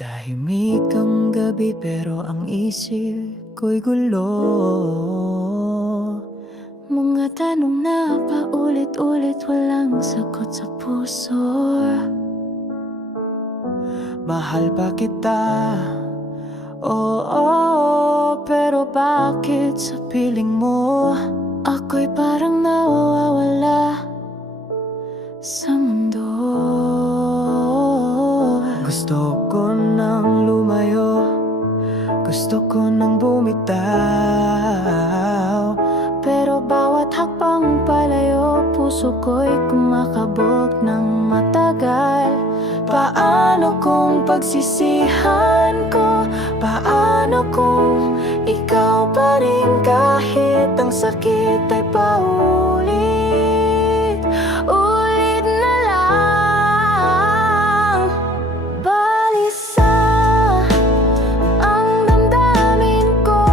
Tahimik ang gabi pero ang isip ko'y gulo. Mga tanong na paulit-ulit, walang sagot sa puso. Mahal ba kita? Oo, pero bakit sa piling mo ako'y parang nawawala sa mundo? Gusto ko nang lumayo, gusto ko nang bumitaw, pero bawat hakbang palayo, puso ko'y kumakabog ng matagal. Paano kung pagsisihan ko? Paano kung ikaw pa rin kahit ang sakit ay paulit? Ulit na lang. Balisa ang damdamin ko,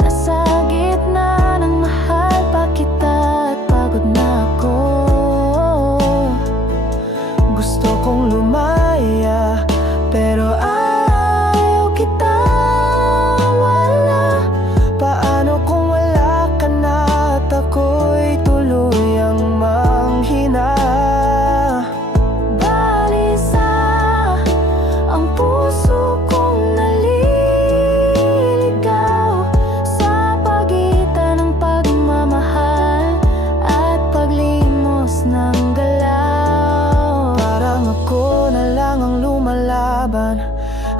nasa gitna ng mahal pa kita at pagod na ako. Gusto kong lumaya pero ayaw kita wala. Paano kung wala ka na at ako'y tuluyang manghina? Balisa ang puso kong naliligaw sa pagitan ng pagmamahal at paglimos ng galaw. Parang ako na lang ang lumalaban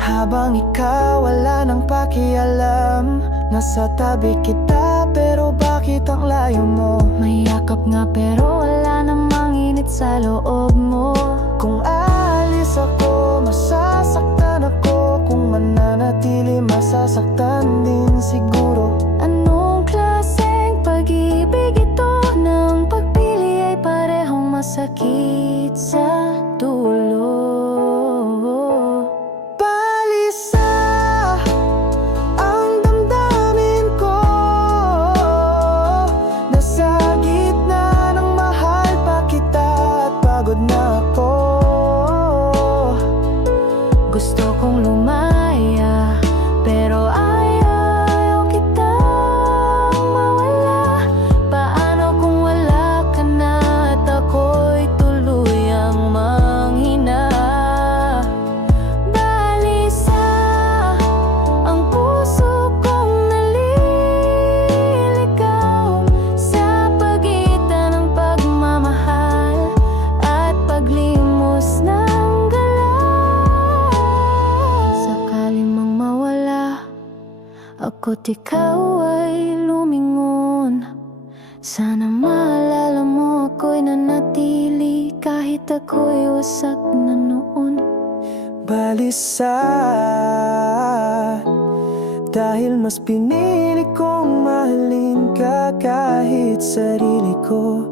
habang ikaw wala nang pakialam. Nasa tabi kita pero bakit ang layo mo? May yakap nga pero wala namang init sa loob mo. Kung aalis ako, masasaktan ako. Kung mananatili, masasaktan din siguro. Anong klaseng pag-ibig ito? Nang pagpili ay parehong masakit sa dulo. Balisa ang damdamin ko, nasa gitna ng mahal pa kita at pagod na ako. Gusto kong lumaya pero ayaw kita mawala. Paano kung wala ka na at ako'y tuluyang manghina? Balisa ang puso kong naliligaw sa pagitan ng pagmamahal at paglimos ng galaw. Sakali mang mawala ako't ikaw ay lumingon, sana maalala mo ako'y nanatili kahit ako'y wasak na noon. Balisa dahil mas pinili kong mahalin ka kahit sarili ko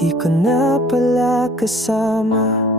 di ko na pala kasama.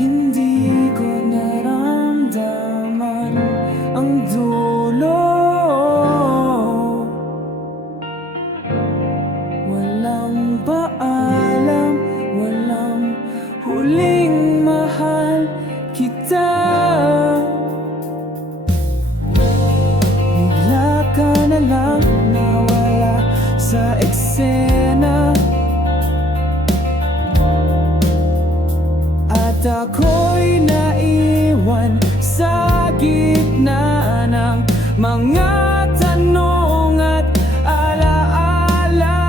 Hindi ko naramdaman ang dulo. Walang paalam, walang huling mahal kita. Bigla ka na lang nawala sa eksena at ako'y naiwan sa gitna ng mga tanong at alaala.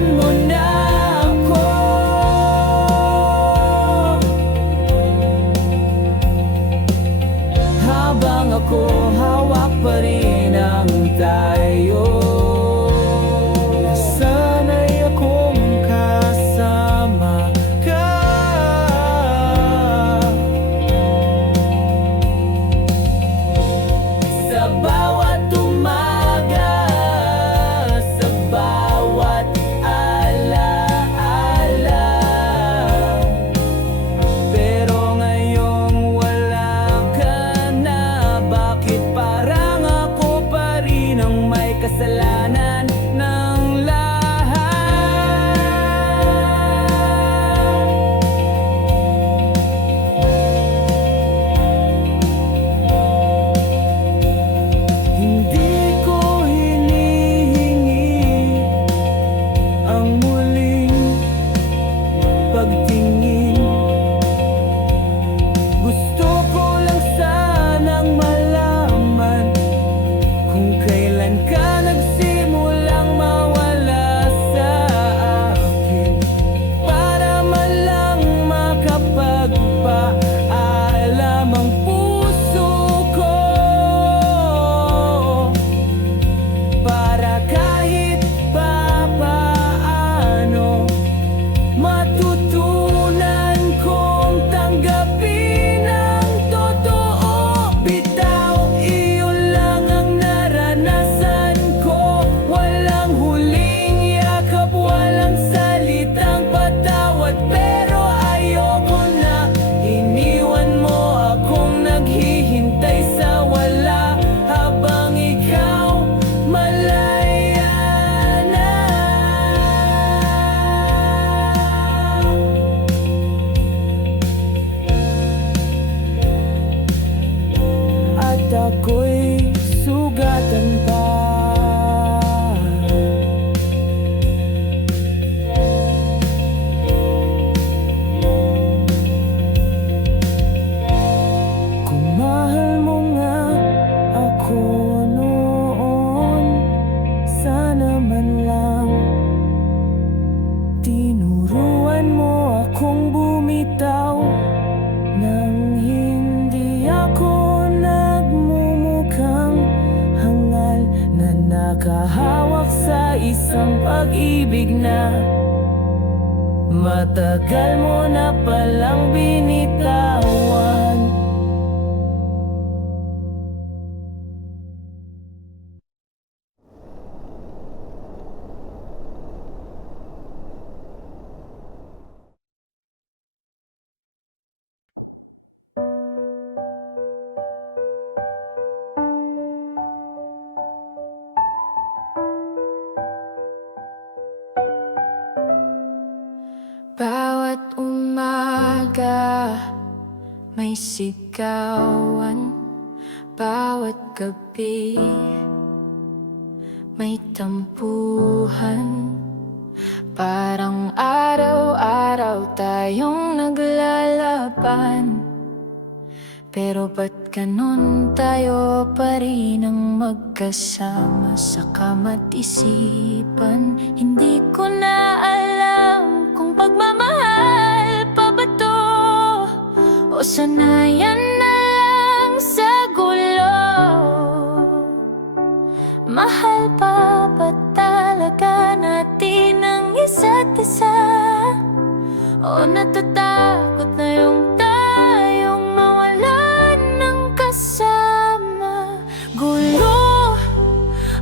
iniwan mo na ako. Habang ako hawak pa rin ang tayo, nasanay akong kasama ka. Sa bawat umaga, sa bawat alaala, pero ngayong wala ka na. Bakit parang ako pa rin ang may kasalanan ng lahat? Hindi ko hinihingi ang muling pagtingin. Gusto ko lang sanang malaman kung kailan ka nagsimulang mawala sa akin, para man lang makapagpaalam ang puso ko, para kahit papaano matutunan kong tanggapin ang totoo. Bitaw, iyon lang ang naranasan ko. Walang huling yakap, walang salitang patawad, pero ayoko na. Iniwan mo akong naghihintay sa wala, habang ikaw malaya na. At ako'y sugatan pa. Kung mahal mo nga ako noon, sana man lang tinuruan mo akong bumitaw, nang hindi ako nagmumukhang hangal na nakahawak sa isang pag-ibig na matagal mo na palang binitawan. Bawat umaga may sigawan, bawat gabi may tampuhan. Parang araw-araw tayong naglalaban, pero ba't ganun tayo pa rin ang magkasama sa kama't isipan? Hindi ko na alam kung pagmamahal pa ba to o sanayan na lang sa gulo. Mahal pa ba talaga natin ang isa't isa? O natatakot na yung tayong mawalan ng kasama? Gulo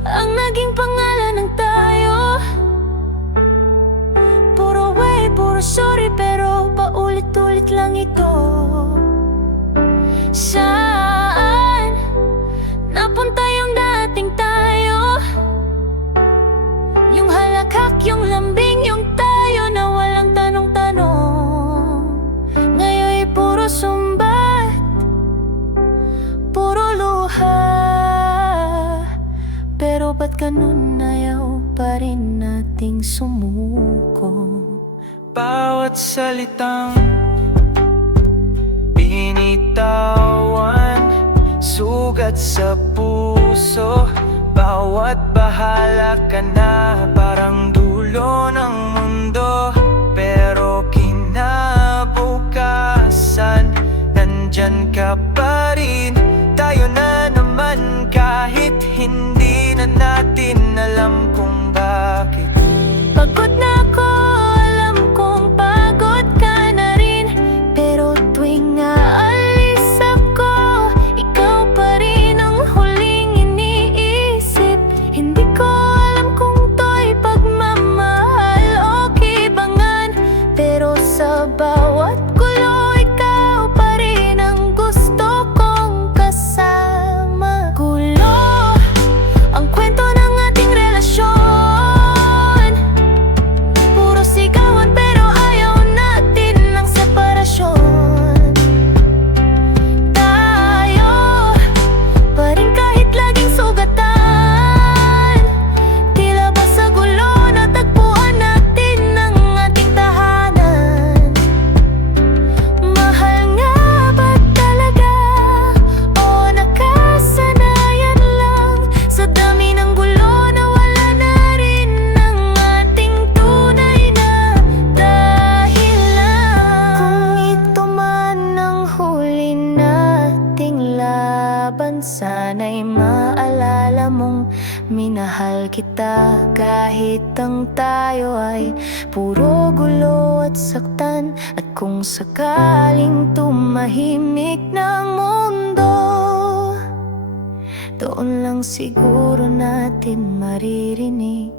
ang naging pangalan ng tayo. Puro way, puro sorry, pero paulit-ulit lang ito. Saan napunta yung dating tayo? Yung halakhak, yung lambing, yung tayo na walang tanong-tanong. Ngayon'y puro sumbat, puro luha. Pero ba't ganun ayaw pa rin nating sumuko? Bawat salitang binitawan, sugat sa puso. Bawat bahala ka na, parang dulo ng ka pa rin. Tayo na naman kahit hindi na natin alam kung bakit. Pagod na ako, alam kong pagod ka na rin. Pero tuwing aalis ako, ikaw pa rin ang huling iniisip. Hindi ko alam kung to'y pagmamahal o kibangan, pero sa bawat gulo, ikaw pa rin ang gusto kong kasama. Gulo ang kwento ng ating relasyon, puro sigawan pero ayaw natin ng separasyon. Tayo pa rin kahit laging sugatan, tila ba sa gulo natagpuan natin ang ating tahanan. Mahal nga ba talaga o nakasanayan lang? Sa dami ng gulo nawala na rin ang ating tunay na dahilan. Kung ito man ang huli nating laban, sana'y maalala mong minahal kita kahit ang tayo ay puro gulo at saktan. At kung sakaling tumahimik ng mundo, doon lang siguro natin maririnig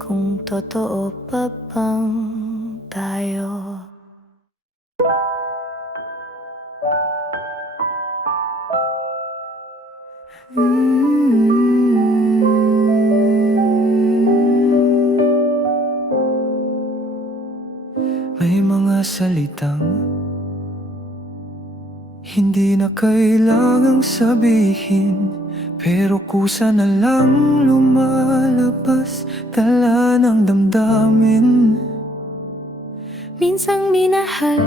kung totoo pa bang tayo. May mga salitang hindi na kailangang sabihin, pero kusa na lang lumalabas, dala ng damdamin. Minsang minahal,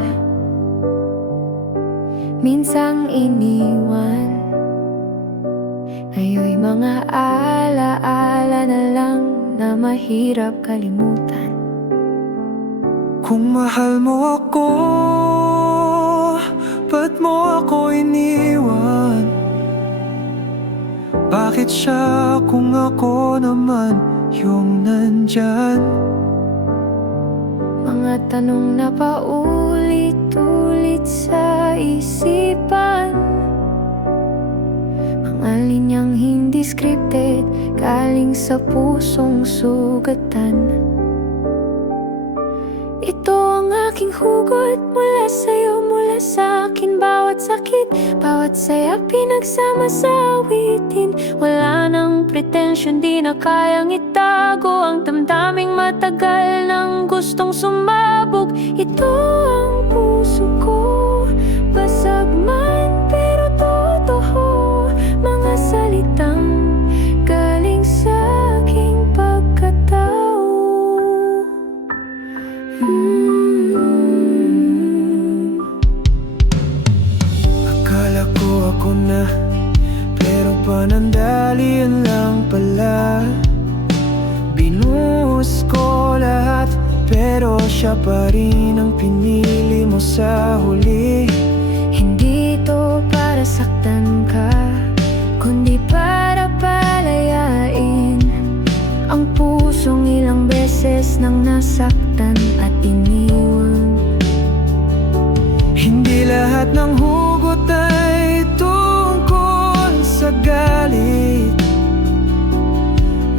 minsang iniwan, ngayon'y mga alaala na lang na mahirap kalimutan. Kung mahal mo ako, ba't mo ako iniwan? Bakit siya kung ako naman yung nandyan? Mga tanong na paulit-ulit sa isipan, mga linyang hindi scripted, galing sa pusong sugatan. Ito ang aking hugot mula sa'yo, mula sa akin. Bawat sakit, bawat saya, pinagsama sa awitin. Wala nang pretensyon, di na kayang itago ang damdaming matagal nang gustong sumabog. Ito ang puso ko, basag man pero totoo. Mga salitang galing sa aking pagkatao. Akala ko ako na, pero panandalian lang pala. Binuhos ko lahat, pero siya pa rin ang pinili mo sa huli. Hindi to para saktan ka, kundi para palayain ang pusong ilang beses nang nasaktan at iniwan. Hindi lahat ng hugot ay tungkol sa galit.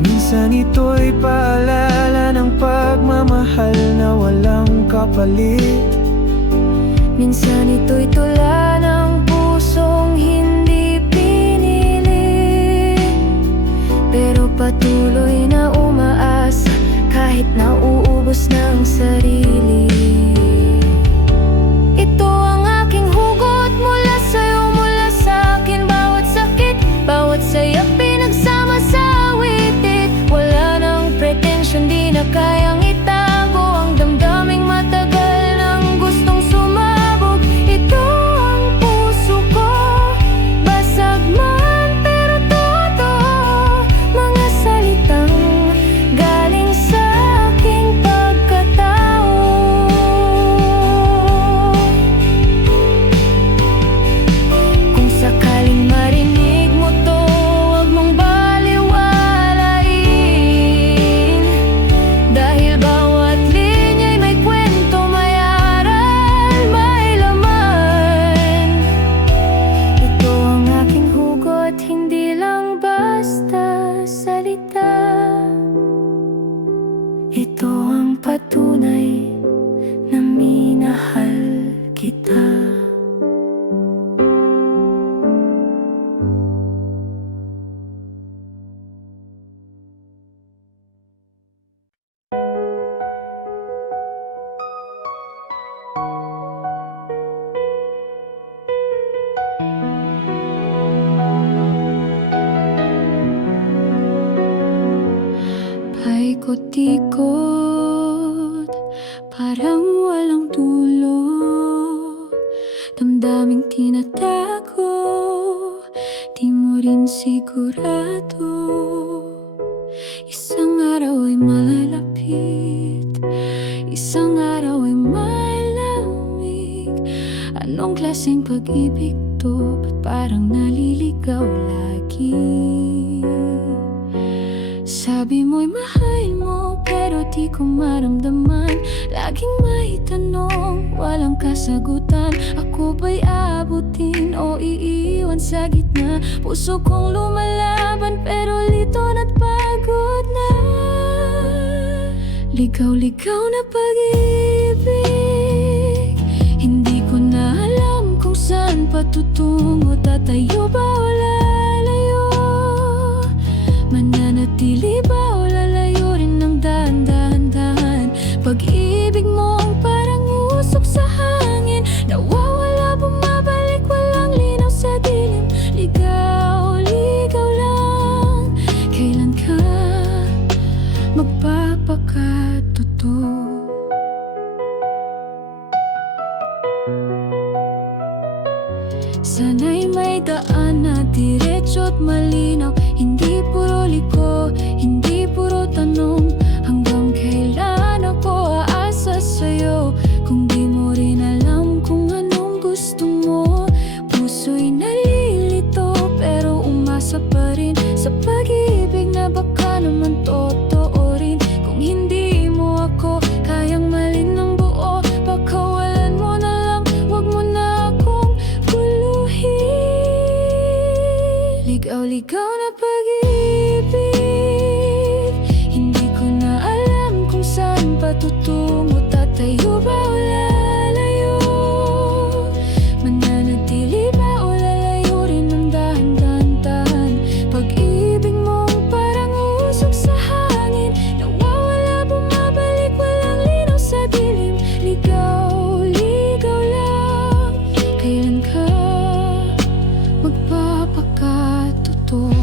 Minsan ito'y paalala ng pagmamahal na walang kapalit. Minsan ito'y tula ng pusong hindi pinili, pero patuloy na umaasa kahit nauubos ng sarili. Ito ang aking hugot mula sa'yo, mula sa akin. Bawat sakit, bawat saya, pinagsama sa awitin. Wala nang pretensyon, di na kayang itago ang damdaming matagal nang gustong sumabog. Ito ang puso ko, basag man pero totoo. Mga salitang galing sa aking pagkatao. Ito ang patunay na minahal kita. Paikot-ikot, parang walang dulo. Damdaming tinatago, di mo rin sigurado. Isang araw ay malalapit, isang araw ay malamig. Anong klaseng pag-ibig to? Ba't parang naliligaw lagi? Sabi mo'y mahal mo, pero di ko maramdaman. Laging may tanong, walang kasagutan. Ako ba'y aabutin o iiwan sa gitna? Puso kong lumalaban, pero lito na't pagod na. Ligaw-ligaw na pag-ibig, hindi ko na alam kung saan patutungo. Tatayo ba o lalayo? Mananatili ba o lalayo rin ng dahan-dahan? Pag-ibig mo ang parang usok sa hangin, nawawala, bumabalik, walang linaw sa dilim. Ligaw, ligaw lang, kailan ka magpapakatotoo? Sana'y may daan na diretso't malinaw, hindi puro liko, hindi puro tanong. Hanggang kailan ako aasa sa'yo kung di mo rin alam kung anong gusto mo? Puso'y nalilito pero umasa pa rin sa pag-ibig na baka naman totoo rin. Kung hindi mo ako kayang malin ng buo, pakawalan mo na lang, wag mo na akong guluhin. Ligaw-ligaw na pag-ibig, hindi ko na alam kung saan patutungo. Tatayo ba o lalayo? Mananatili ba o lalayo rin ng dahan-dahan? Pag-ibig mo parang usok sa hangin, nawawala, bumabalik, walang linaw sa dilim. Ligaw, ligaw lang, kailan ka magpapakatotoo?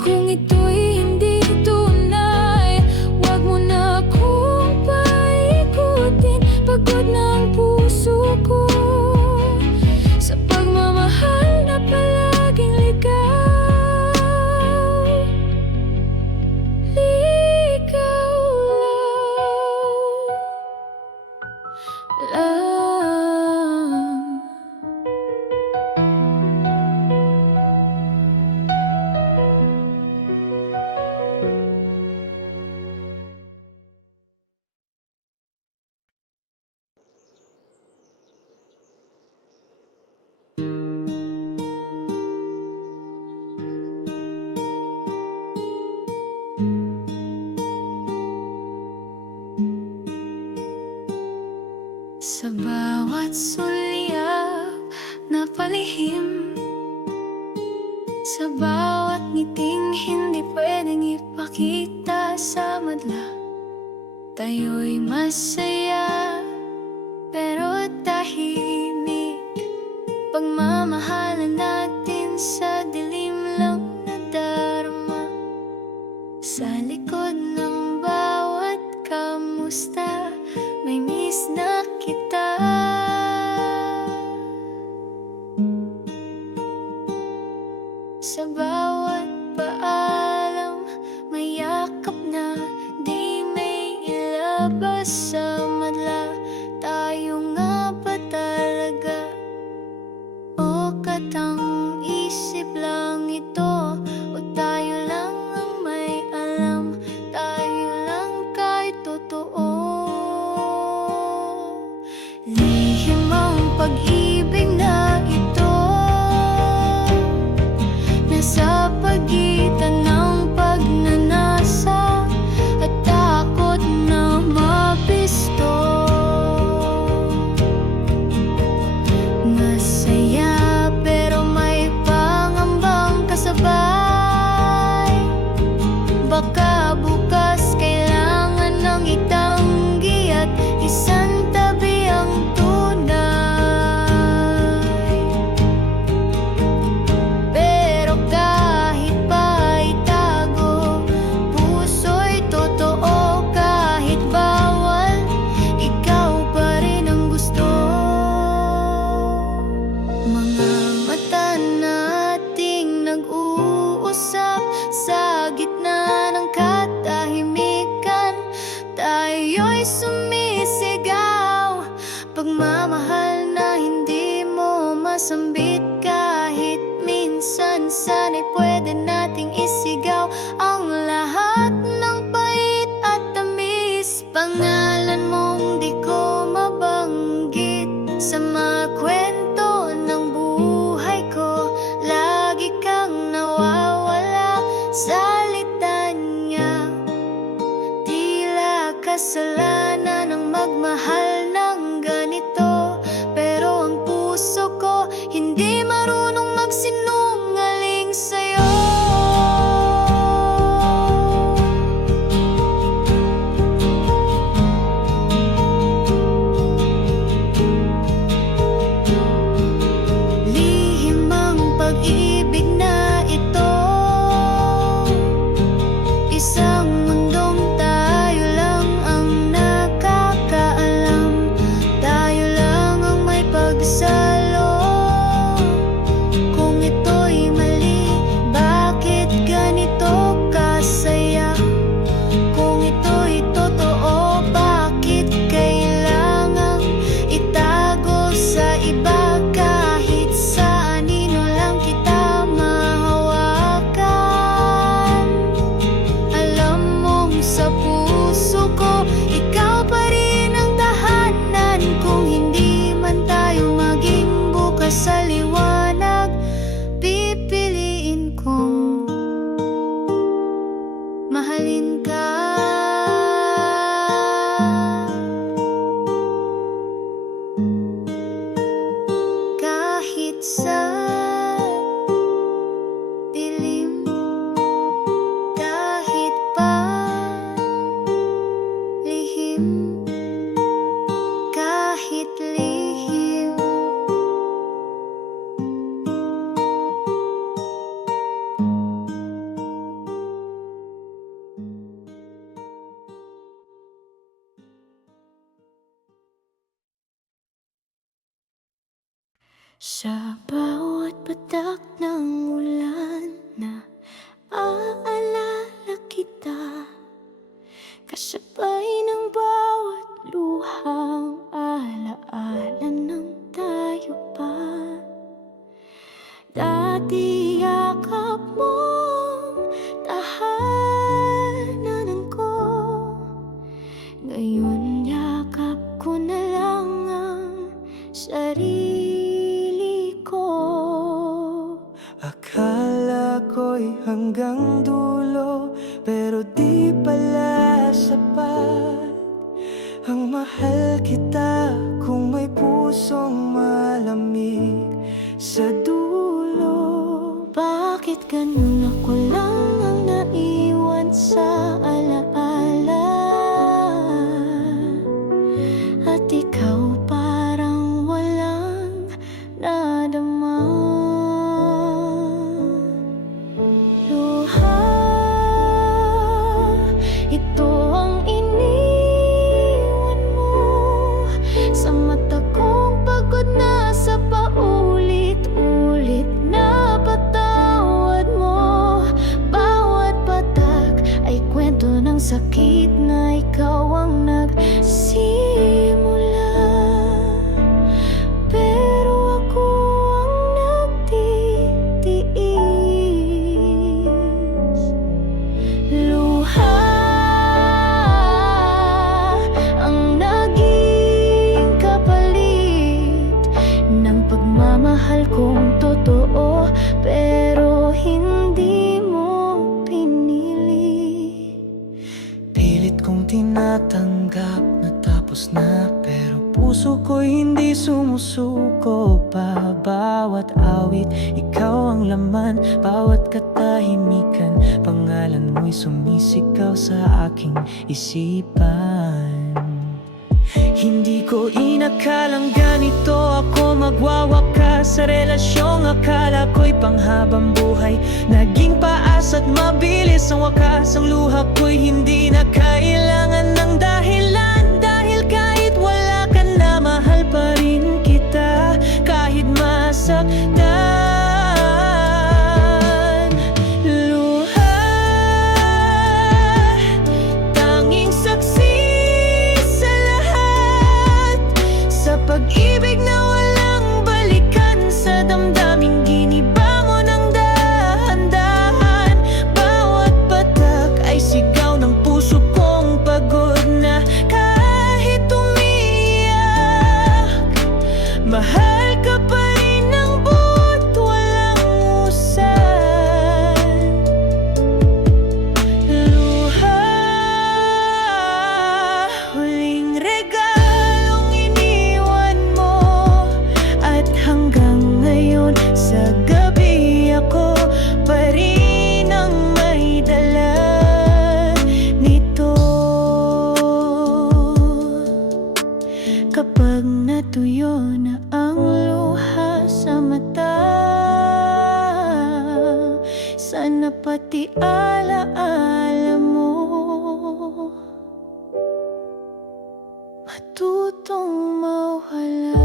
Kung ito'y hindi tunay, wag mo na akong paikutin. Pagod na ang puso ko sa pagmamahal na palaging ligaw. Ligaw lang. Sa bawat sulyap na palihim, sa bawat ngiting hindi pwedeng ipakita sa madla, tayo'y masaya pero tahimik. Pagmamahalan natin sa dilim lang nadarama. Sa likod ng bawat kamusta, may miss na kita. Sa bawat paalam, may yakap na di may ilabas sa madla. Tayo nga ba talaga? O katang isip lang ito? O tayo lang ang may alam? Tayo lang kahit totoo. Lihim ang pag-ibig na ito, Sa bawat patak ng ulan na aalala kita, kasabay ng bawat luhang alaala ng tayo pa. Dati yakap mong tahanan ko, ngayon yakap ko na lang ang sarili ko. Akala ko'y hanggang dulo, pero di pala sapat. Ang mahal kita kung may pusong malamig sa dulo. Bakit ganun ako lang ang naiwan sa alaala, at ikaw parang walang nadama? Luha, ito ang iniwan mo sa mata kong pagod na sa paulit-ulit na patawad mo. Bawat patak ay kwento ng sakit na ikaw ang nagsimula, pero ako ang nagtitiis. Luha ang naging kapalit ng pagmamahal kong totoo, pero hindi mo pinili. Pilit kong tinatanggap na tapos na, pero puso ko'y hindi sumusuko pa. Bawat awit, ikaw ang laman. Bawat katahimikan, pangalan mo'y sumisigaw sa aking isipan. Hindi ko inakalang ganito ako magwawakas sa relasyong akala ko'y panghabang buhay. Naging paas at mabilis ang wakas. Ang luha ko'y hindi na kailangan ng dahilan, dahil kahit wala ka na, mahal pa rin kita kahit masaktan. Luha, tanging saksi sa lahat, sa pag-ibig na walang balikan, sa damdaming giniba mo ng dahan-dahan. Bawat patak ay sigaw ng puso kong pagod na kahit umiyak. Mahal ka pa rin ng buot walang usan. Luha, huling regalong iniwan mo, at hanggang ngayon sa gabi ako pa rin ang may dala nito. Kapag natuyo na ang luha sa mata, sana pati alaala mo matutong mawala.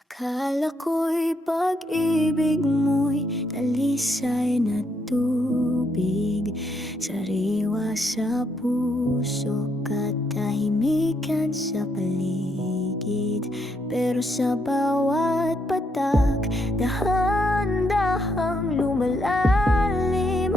Akala ko'y pag-ibig mo'y talisay na tubig, sariwa sa puso, katahimikan sa paligid. Pero sa bawat patak, dahan-dahang lumalalim,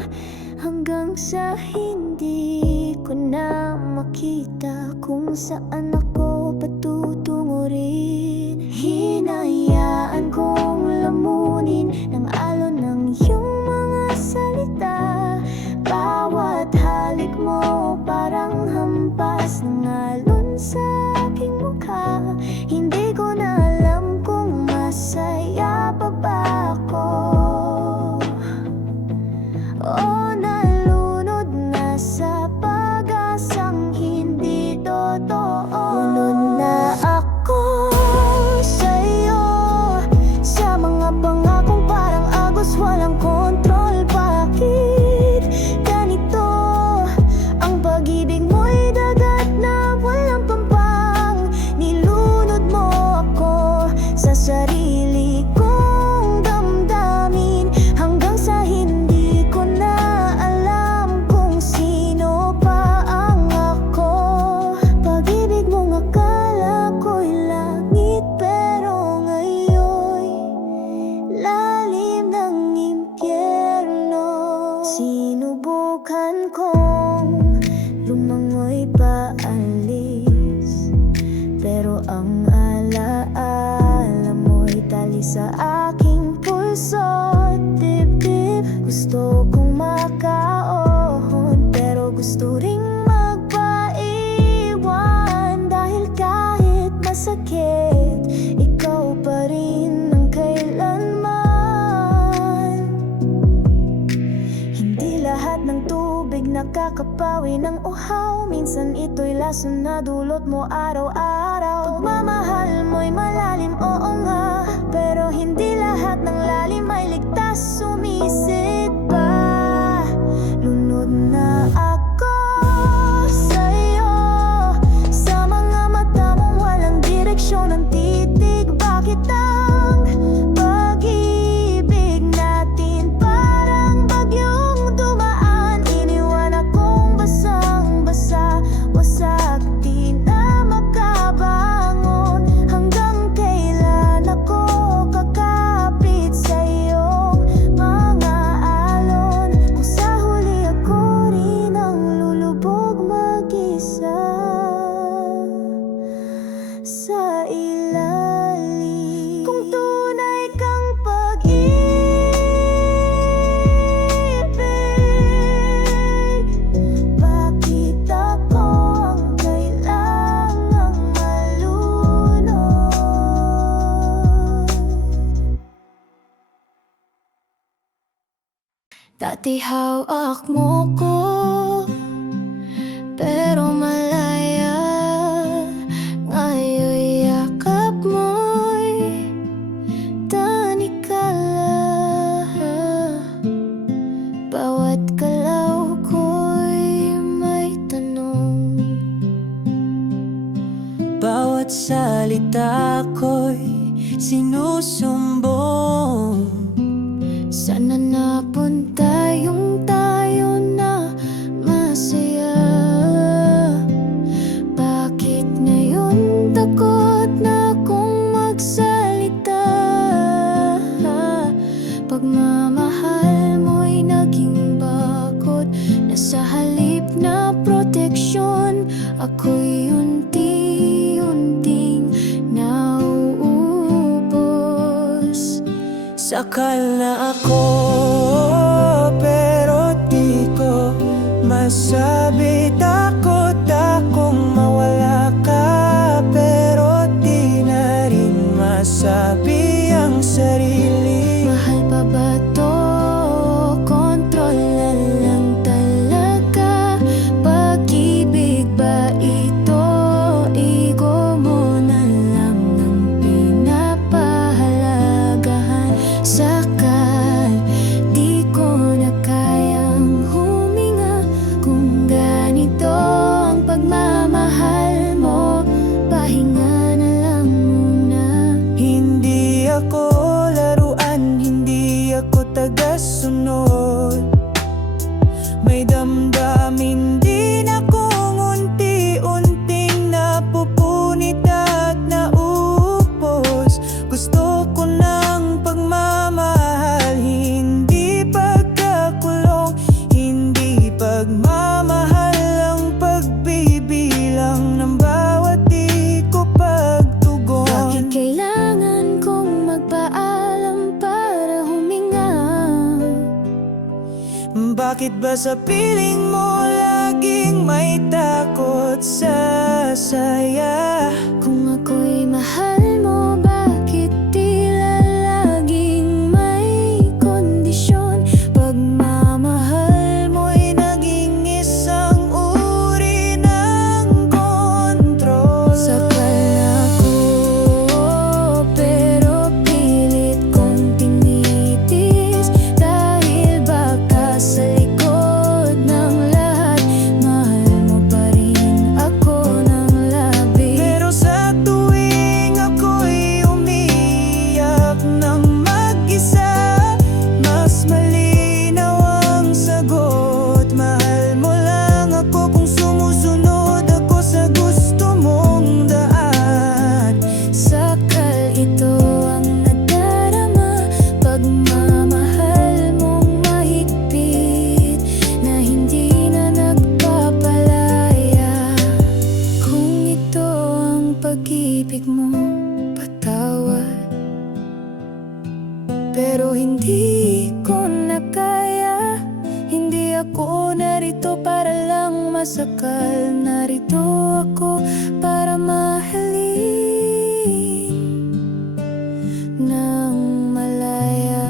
hanggang sa hindi ko na makita kung saan ako patutungo rin. Hinayaan kong lamunin ng alon ng iyong mga salita. Bawat halik mo parang hampas ng alon sa aking mukha. Hindi ko na alam kung masaya pa ba ako o nalunod na sa pag-asang hindi totoo. pero ang alaala mo'y tali sa aking pulso at dibdib. Gusto kong makaahon, pero gusto ring magpaiwan. Dahil kahit masakit, ikaw pa rin ang kailanman. Hindi lahat ng tubig nakakapawi ng uhaw. Minsan ito'y lason na dulot mo araw-araw. Pagmamahal mo'y malalim, oo nga, pero hindi lahat ng lalim ay ligtas. Sumisid pa, lunod na ako sa'yo. Sa mga mata mong walang direksyon ang titig. Bakit ang pag-ibig natin parang bagyong dumaan? Iniwan akong basang-basa, wasak, di na makabangon. Hanggang kailan ako kakapit sa iyong mga alon? Kung sa huli ako rin ang lulubog mag-isa sa ilalim. Kung tunay kang pag-ibig, bakit ako ang kailangang malunod? Dati hawak mo ko, pero malaya. Ngayon'y yakap mo'y tanikala. Bawat galaw ko'y may tanong. Bawat salita ko'y sinusumbong. Sana napunta yung tayo na masaya. Bakit ngayon takot na akong magsalita? Pagmamahal mo'y naging bakod na sa halip na proteksyon. Ako'y unti-unting nauubos. Sakal na ako, pero di ko masabi. Takot akong mawala ka, pero di na rin masabi ang sarili. Mahal pa ba to? Kontrol na lang talaga. Pag-ibig ba ito? Ego mo na lang ang pinapahalagahan. Sakal, di ko na kayang huminga kung ganito ang pagmamahal mo. Pahinga na lang muna. Hindi ako laruan, hindi ako tagasunod. May damdamin din akong unti-unting napupunit at naupos. Gusto ko ng pagmamahal, hindi pagkakulong. Hindi pagmamahal ang pagbibilang ng bawat di ko pagtugon. Bakit kailangan kong magpaalam para huminga? Bakit ba sa piling mo laging may takot sa saya? Kung ako'y mahal mo, bakit tila laging may kondisyon? Pagmamahal mo'y naging isang uri ng kontrol. Sakal ako, pero pilit kong tinitiis. Dahil baka sa likod ng lahat, mahal mo pa rin ako ng labis. pag-ibig mo patawad, pero hindi ko na kaya. Hindi ako narito para lang masakal, narito ako para mahalin ng malaya.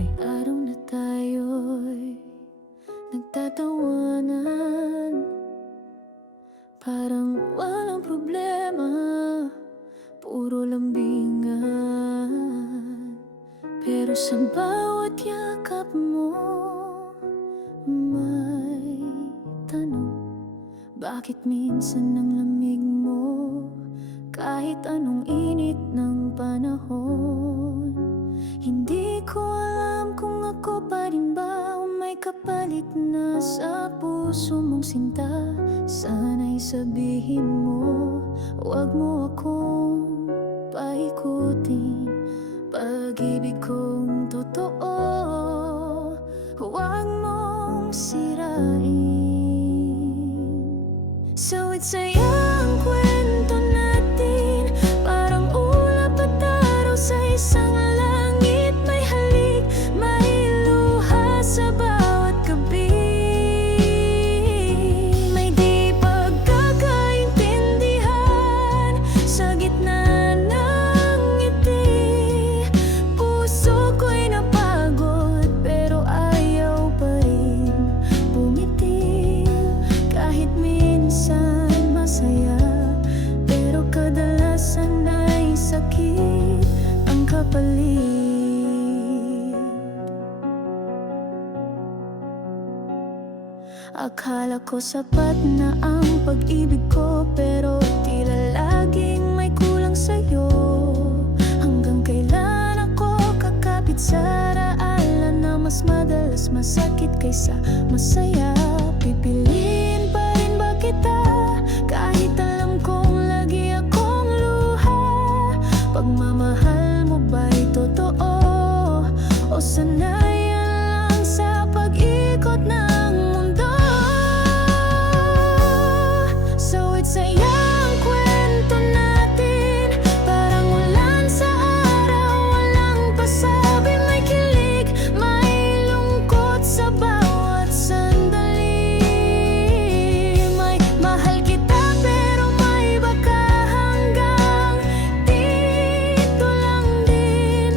May araw na tayo'y nagtatawanan, parang walang problema, puro lambingan. Pero sa bawat yakap mo, may tanong, bakit minsan ang lamig mo, kahit anong init ng panahon? Hindi ko alam kung ako pa rin ba o may kapalit na sa puso mong sinta. Sana'y sabihin mo, huwag mo akong paikutin. Pag-ibig kong totoo, huwag mong sirain. Sawit saya ang kwento natin, parang ulap at araw sa isang langit. May halik, may luha sa bawat gabi. May di pagkakaintindihan sa gitna ng ngiti. Puso ko'y napagod pero ayaw pa rin bumitiw. Kahit minsan masaya, pero kadalasan ay sakit ang kapalit. Akala ko sapat na ang pag-ibig ko, pero tila laging may kulang sa'yo. Hanggang kailan ako kakapit sa raalan na mas madalas masakit kaysa masaya? Pipiliin pa rin ba kita kahit alam kong lagi akong luha? Pagmamahal mo ba'y totoo o sanayan lang sa pag-ikot ng mundo? Sawit saya ang kwento natin, parang ulan sa araw, walang pasabi. May kilig, may lungkot sa bawat sandali. May mahal kita pero may baka hanggang dito lang din.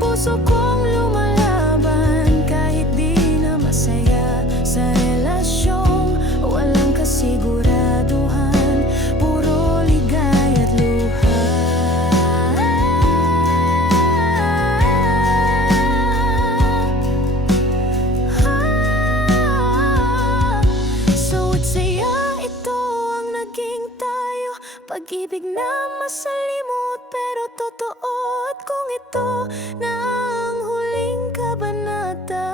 Puso kong lumalaban kahit di na masaya sa relasyong walang kasiguraduhan, puro ligay at luha. Sawit saya, ito ang naging tayo. Pag-ibig na masalimot pero totoo. At kung ito na ang huling kabanata,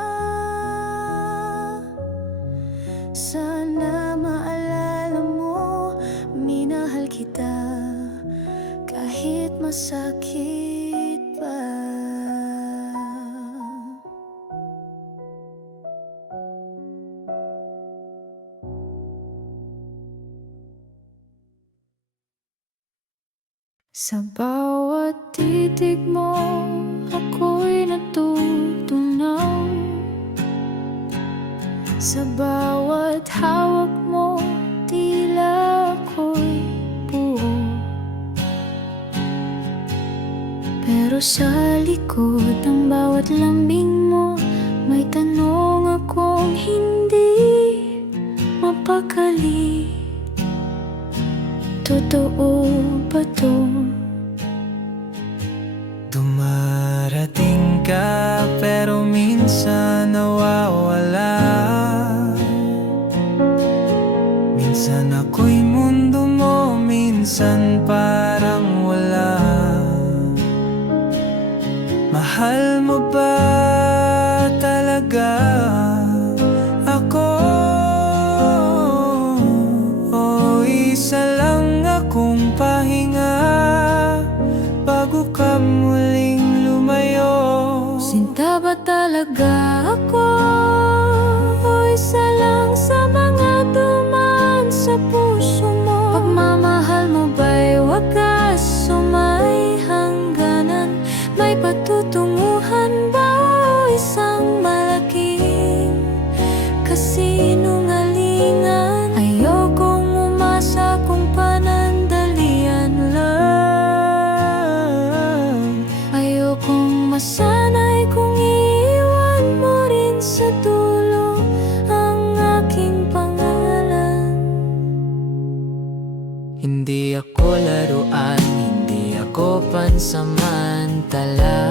sana maalala mo, minahal kita kahit masakit pa. Sa bawat titig mo, ako'y natutunaw. Sa bawat hawak mo, tila ako'y buo. Pero sa likod ng bawat lambing mo, may tanong akong hindi mapakali. Totoo ba to? Dumarating ka pero minsan nawawala. Minsan ako'y mundo mo, minsan parang wala. Mahal mo ba talaga kasinungalingan. Ayokong umasa kung panandalian lang. Ayokong masanay kung iiwan mo rin sa dulo ang aking pangalan. Hindi ako laruan, hindi ako pansamantala.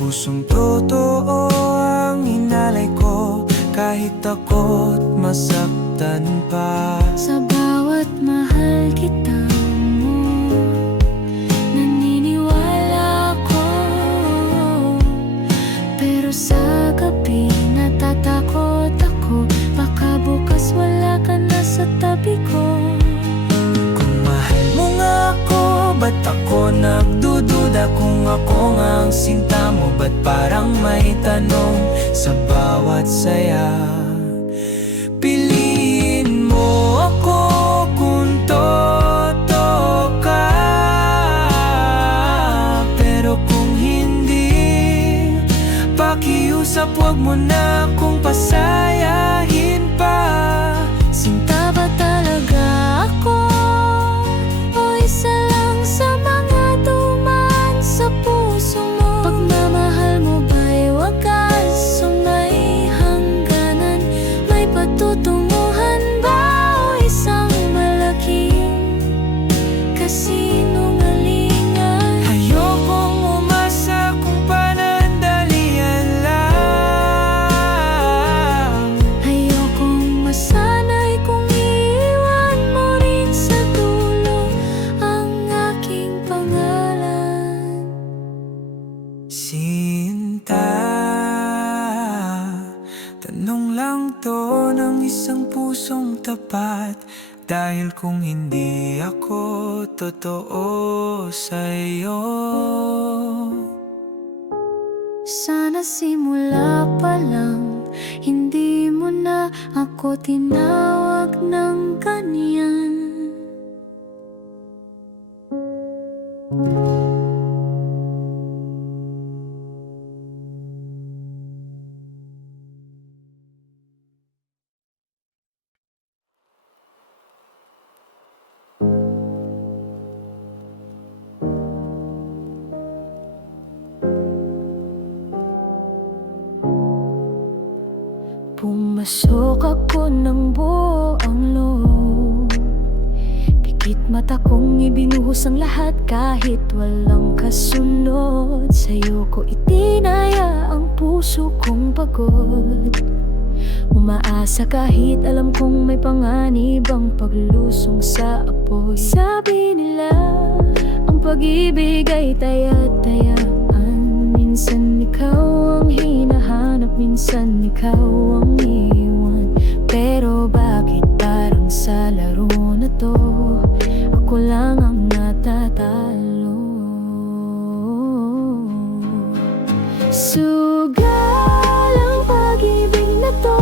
Pusong totoo ang inalay ko, kahit ako't masaktan pa. Sa bawat mahal kita mo, naniniwala ako. Pero sa gabi natatakot ako, baka bukas wala ka na sa tabi ko. Kung mahal mo nga ako, ba't ako nagdududa? Kung ako nga ang sinta mo, ba't parang may tanong sa bawat saya? Piliin mo ako kung totoo ka, pero kung hindi, pakiusap wag mo na akong pasayahin pa. Sinta ba talaga ako? O isa lang sa mga dumaan sa puso mo? Pagmamahal mo ba'y wagas o may hangganan? May patutunguhan ba o isang malaking kasinungalingan? Ayokong umasa kung panandalian lang. Ayokong masanay kung iiwan mo rin sa dulo ang aking pangalan. Sinta, tanong lang to ng isang pusong tapat. Dahil kung hindi ako totoo sa'yo, Sana simula pa lang hindi mo na ako tinawag ng ganyan. Pumasok ako ng buo ang loob, pikit mata kong ibinuhos ang lahat kahit walang kasunod. Sa'yo ko itinaya ang puso kong pagod, umaasa kahit alam kong may panganib ang paglusong sa apoy. Sabi nila ang pag-ibig ay taya-tayaan, minsan ikaw ang hinahanap, minsan ikaw ang iwan. Pero bakit parang sa laro na to ako lang ang natatalo? Sugal ang pag-ibig na to,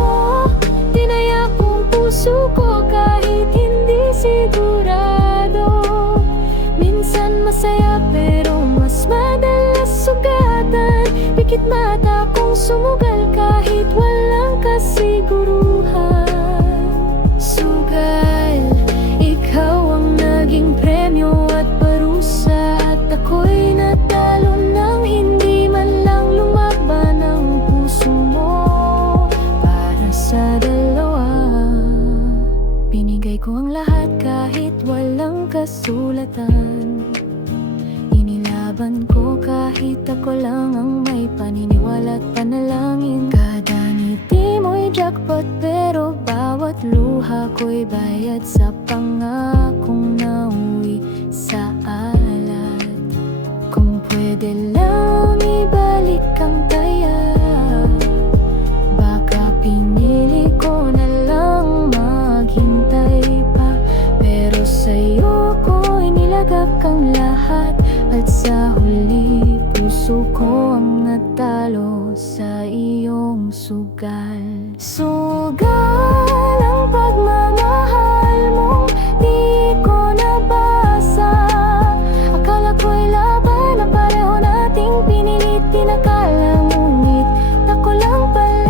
tinaya kong puso ko kahit hindi sigurado. Minsan masaya pero mas madalas sugatan, pikit mata kong sumugal kahit walang kasiguruhan. Sugal, ikaw ang naging premyo at parusa, at ako'y natalo nang hindi man lang lumaban ang puso mo. Para sa dalawa, binigay ko ang lahat kahit walang kasulatan. Inilaban ko kahit ako lang ang may paniniwala at panalangin. Kada ngiti mo'y jackpot, pero bawat luha ko'y bayad sa pangakong nauwi sa alat. Kung pwede lang ibalik ang taya, baka pinili ko na lang maghintay pa. Pero sa'yo ko inilagak ang lahat, at sa huli puso ko ang natalo sa iyong sugal. Sugal ang pagmamahal mo, di ko nabasa. Akala ko'y laban na pareho nating pinilit, tinakala, ngunit ako lang pala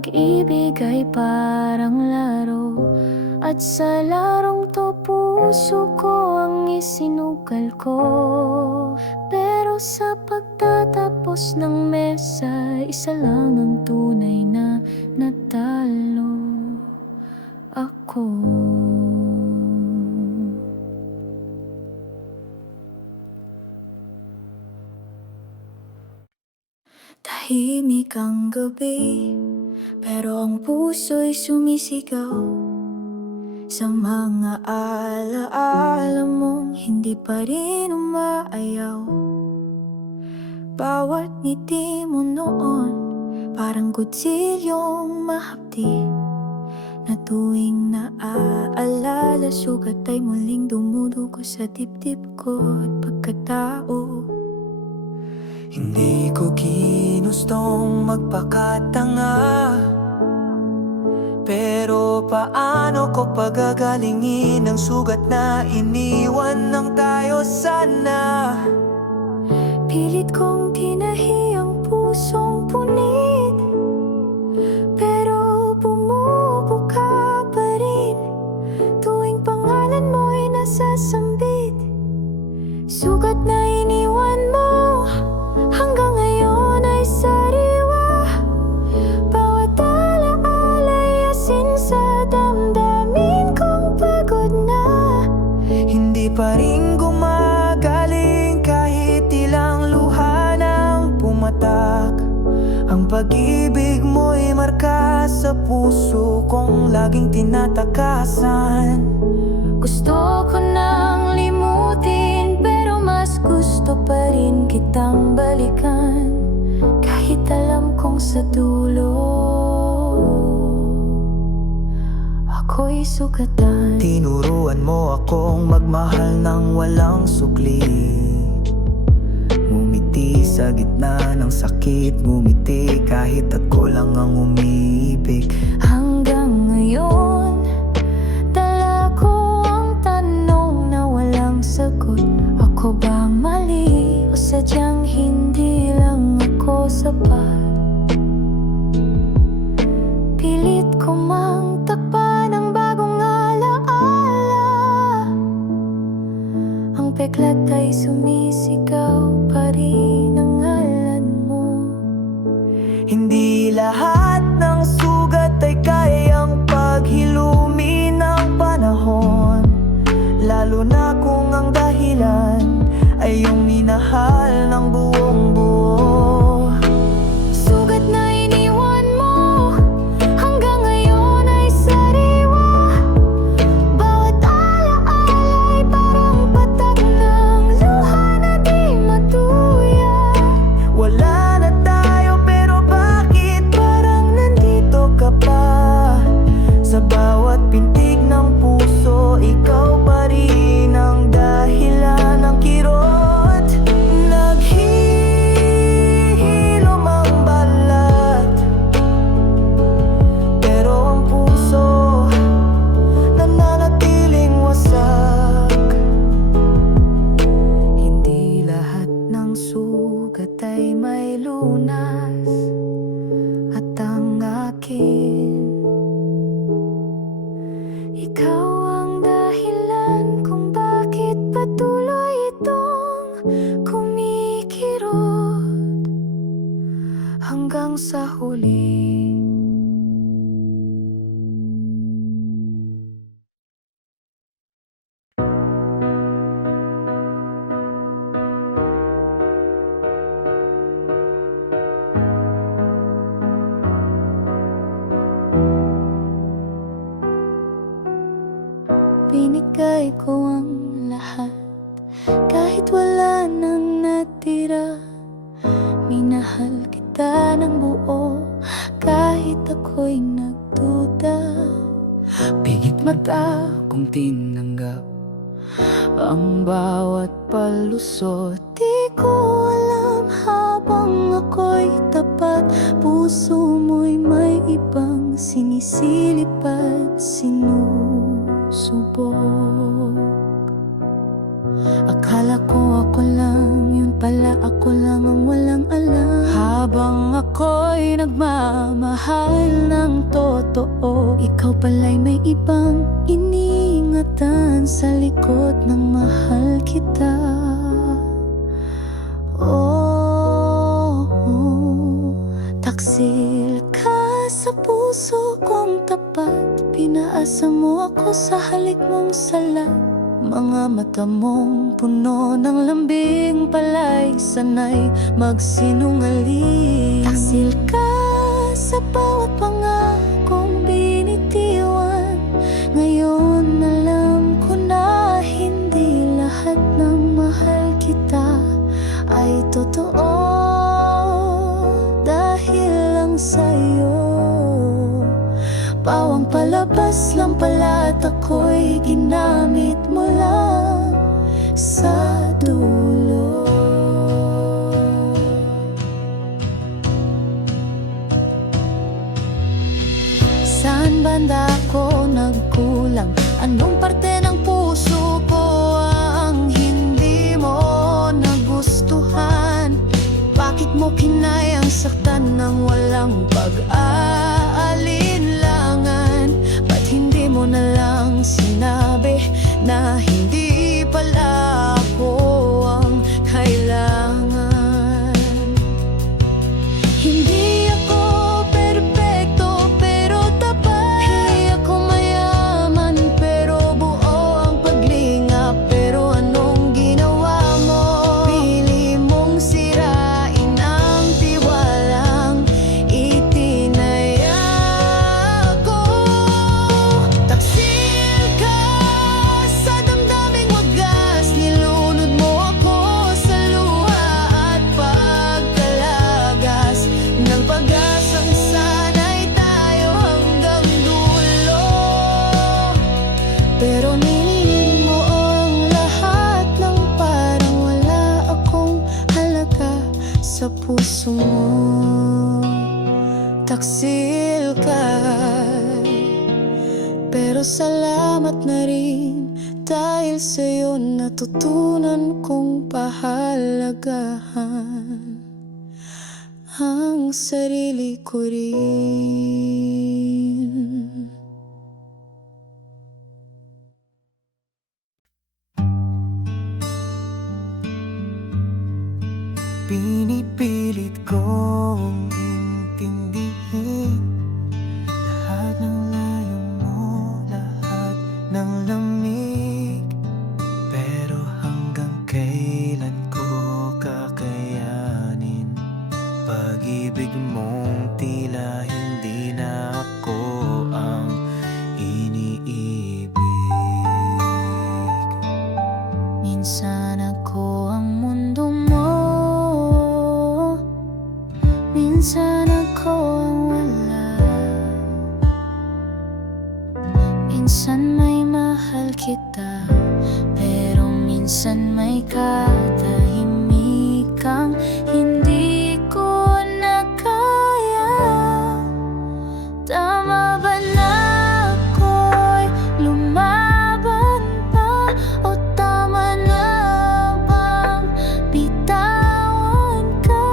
pag-ibig ay parang laro, at sa larong to puso ko ang isinugal ko. Pero sa pagtatapos ng mesa, isa lang ang tunay na natalo: ako. Tahimik ang gabi, pero ang puso'y sumisigaw sa mga alaala mong hindi pa rin umaayaw. Bawat ngiti mo noon parang kutsilyong mahapdi, na tuwing naaalala, sugat ay muling dumudugo sa dibdib ko at pagkatao. Hindi ko ginustong magpakatanga, pero paano ko pagagalingin ang sugat na iniwan ng tayo sana? Pilit kong tinahi ang pusong punit, pero bumubuka pa rin tuwing pangalan mo'y nasasambit. Sugat na iniwan mo hanggang ngayon ay sariwa. Bawat alaala'y asin sa damdamin kong pagod na. Hindi pa rin gumagaling kahit ilang luha nang pumatak. Ang pag-ibig mo'y marka sa puso kong laging tinatakasan. Gusto ko nang limutin, pero mas gusto pa rin kitang balikan, kahit alam kong sa dulo ako'y sugatan. Tinuruan mo akong magmahal ng walang sukli, ngumiti sa gitna ng sakit, ngumiti kahit ako lang ang umiibig. Hanggang ngayon, dala ko ang tanong na walang sagot. Ako ba mali o sadyang hindi lang ako sapat? Pilit ko mang takpan ang bagong alaala, ang peklat ay sumisigaw pa rin ang ngalan mo. Hindi lahat ng sugat ay kayang paghilumi ng panahon, lalo na kung ang dahilan ay yung minahal ng buong buo. Sugat na iniwan mo hanggang ngayon ay sariwa. Bawat alaala'y parang patak ng luha na di matuya. Wala na tayo pero bakit parang nandito ka pa? Sa bawat pintig ng puso, ikaw pa rin ang dahilan ng kirot. Naghihilom ang balat, pero ang puso nananatiling wasak. Hindi lahat ng sugat ay may lunas, at ang akin, ikaw ang dahilan kung bakit patuloy itong kumikirot hanggang sa huli. Binigay ko ang lahat, kahit wala nang natira. Minahal kita ng buo, kahit ako'y nagduda. Pingit mata kung tinanggap ang bawat palusot. Di ko alam habang ako'y tapat, puso mo'y may ibang sinisilip at sinusubok. Akala ko ako lang, yun pala ako lang ang walang alam. Habang ako'y nagmamahal ng totoo, ikaw pala'y may ibang iniingatan sa likod ng mahal kita. Taksil ka sa puso kong tapat, pinaasa mo ako sa halik mong salat. Mga mata mong puno ng lambing pala'y sanay magsinungaling. Taksil ka sa bawat pangakong binitiwan. Ngayon alam ko na hindi lahat ng mahal kita ay totoo dahil lang sa'yo. Pawang palabas lang pala at ako'y ginamit mo lang sa dulo. Saan banda ako nagkulang? Anong parte ng puso ko ang hindi mo nagustuhan? Bakit mo kinayang saktan ng walang pag-aalinlangan? Ba't hindi mo na lang sinabi na hindi pala ako ang kailangan? Hindi ako perpekto pero tapat. Hindi ako mayaman pero buo ang paglingap. Pero anong ginawa mo? Pili mong sirain ang tiwalang itinaya ko. Taksil ka sa damdaming wagas, nilunod mo ako sa luha at pagkalagas ng pag-asang sana'y tayo hanggang dulo. Pero nilid mo ang lahat ng parang wala akong halaga sa puso mo. Taksil ka, pero salamat na rin dahil sa'yo natutunan kong pahalagahan ang sarili ko rin. Pinipilit kong intindihin lahat ng layo mo, lahat ng lamig. Pero hanggang kailan ko kakayanin pag-ibig mong tila hindi na ako ang iniibig. Minsan ako ang mundo mo, minsan ako ang wala. Minsan may mahal kita, pero minsan may katahimikang hindi ko na kaya. Tama ba na ako'y lumaban pa? O tama na bang bitawan ka?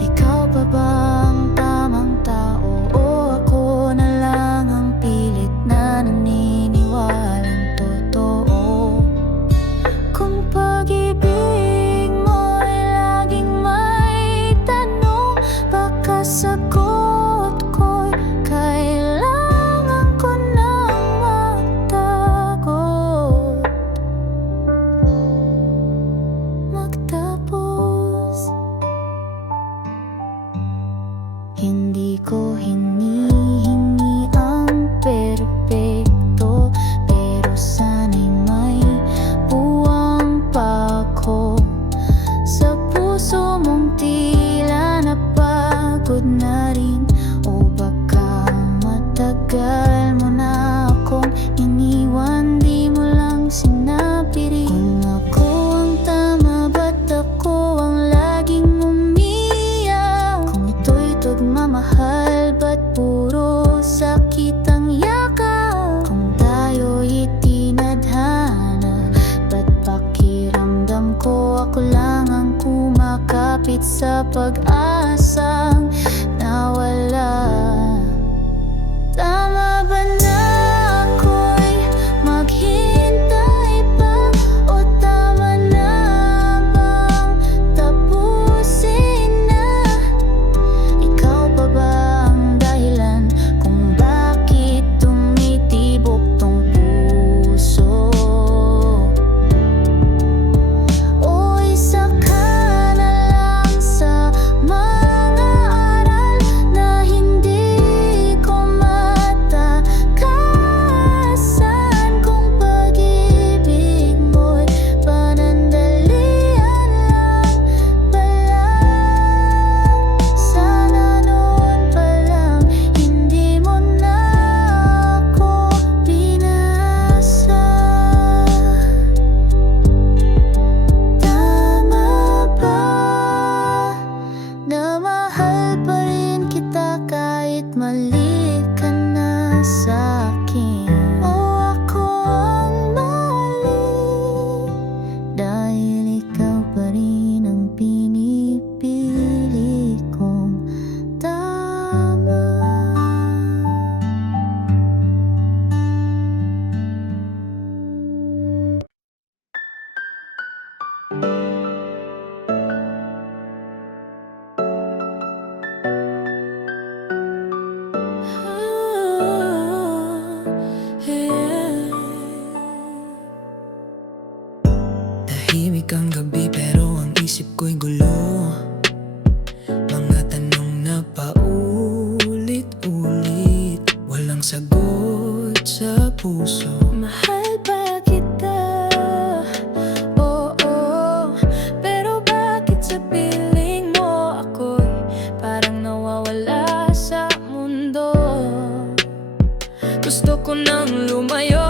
Ikaw ba bang tamang tao? O ako na lang ang pilit na naniniwalang totoo? kailangang kumakapit sa pag-asang nawala. Tama ba na ako'y maghintay pa? O tama na bang tapusin na? Ikaw pa ba ang dahilan kung bakit tumitibok tong puso? O isa ka na lang sa mga aral na hindi ko matakasan? Kung pag-ibig mo'y panandalian lang pala, sana noon pa lang hindi mo na ako pinasa. Tama ba na mahal pa rin kita kahit mali ka na sa'kin? O ako ang mali dahil ikaw pa rin ang pinipili kong tama? Tahimik ang gabi pero ang isip ko'y gulo. Mga tanong na paulit-ulit, walang sagot sa puso. Mahal ba kita? Oo, pero bakit sa piling mo ako'y parang nawawala sa mundo? Gusto ko nang lumayo,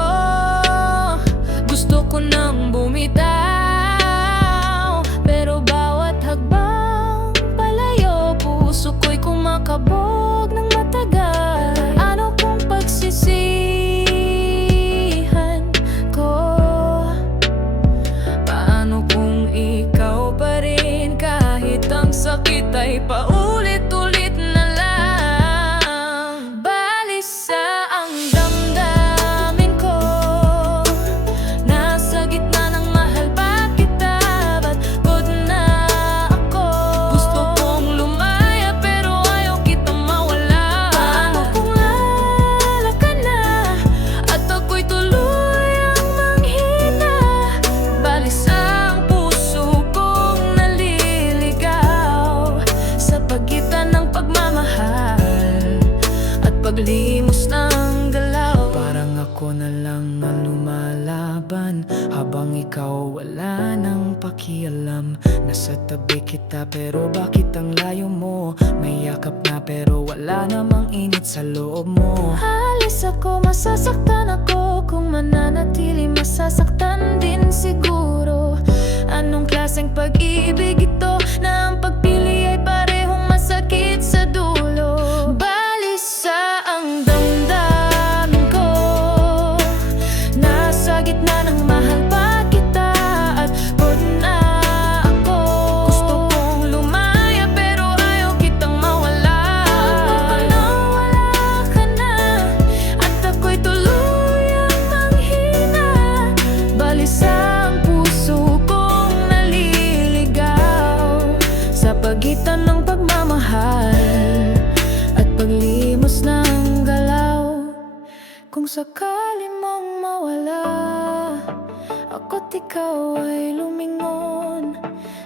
gusto ko nang bumitaw, pero bawat hagbang palayo, puso ko'y kumakabog ng matagal. Ano kung pagsisihan ko? Paano kung ikaw pa rin kahit ang sakit ay paulit-ulit na lang? Balisa ang damdamin ko, nasa gitna ng mahal ba kita? Ba't pagod na ako? Gusto kong lumaya pero ayaw kitang mawala. Paano kung lala ka na at ako'y tuluyang manghina? Balisa ang puso kong naliligaw sa pagitan ng pagmamahal at paglimos ng galaw. Parang ako na lang ang lumalaban habang ikaw wala nang pakialam. Nasa tabi kita pero bakit ang layo mo? May yakap na pero wala namang init sa loob mo. Alis ako, masasaktan ako. Kung mananatili, masasaktan din siguro. Anong klaseng pag-ibig ito na ang pagpili ay parehong masakit sa dulo? Balisa ang damdamin ko, nasa gitna ng mahal pa kita at pagod na ako. Gusto kong lumaya pero ayaw kitang mawala. Paano wala ka na at ako'y tuluyang manghina? Balisa ang puso kong naliligaw sa pagitan ng pagmamahal at paglimos ng galaw. Kung sakali mong mawala, ako't ikaw ay lumingon.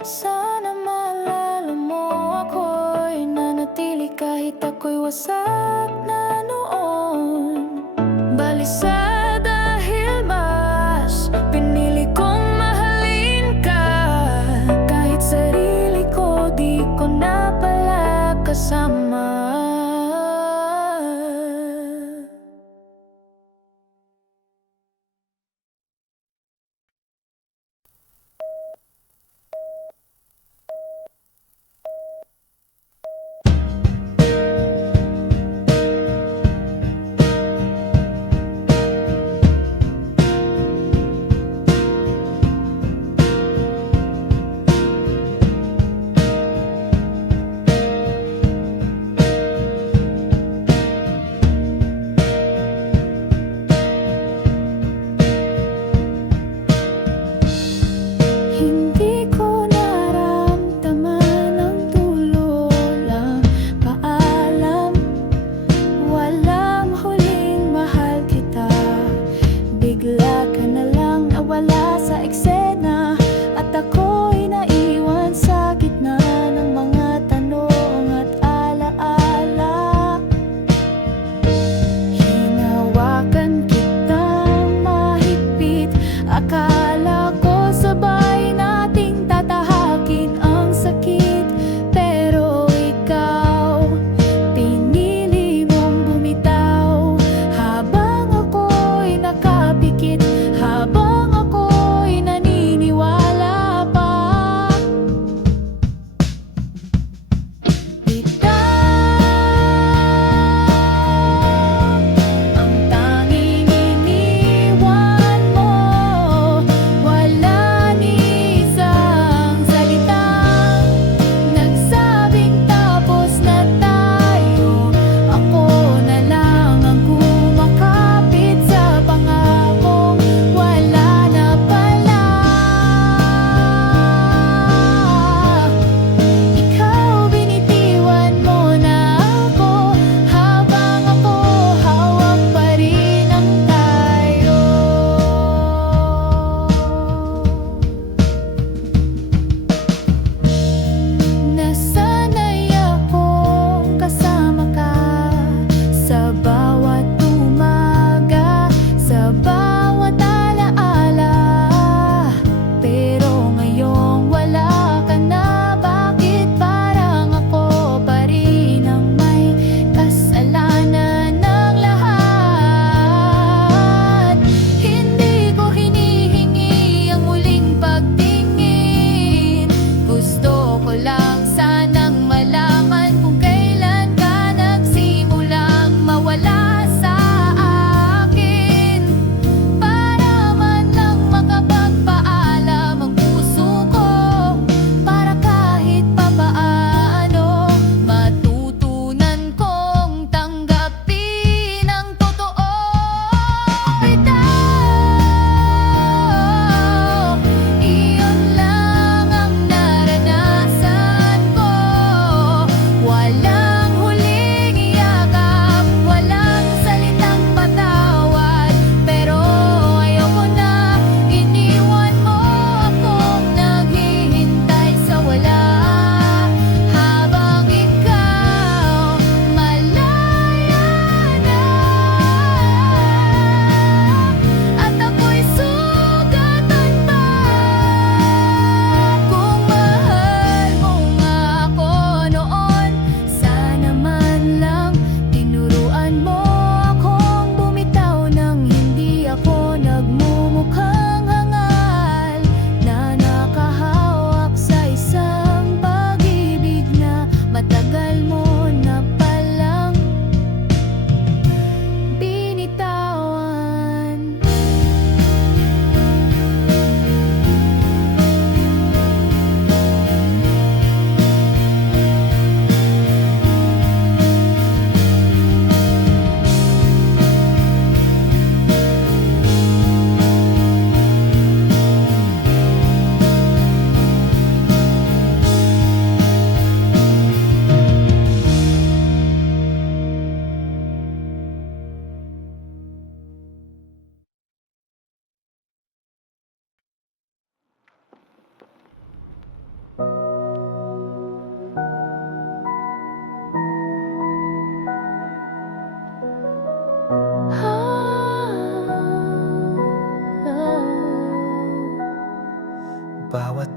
Sana maalala mo ako'y nanatili kahit ako'y wasak na noon. Balisa dahil mas pinili kong mahalin ka, kahit sarili ko di ko na pala kasama.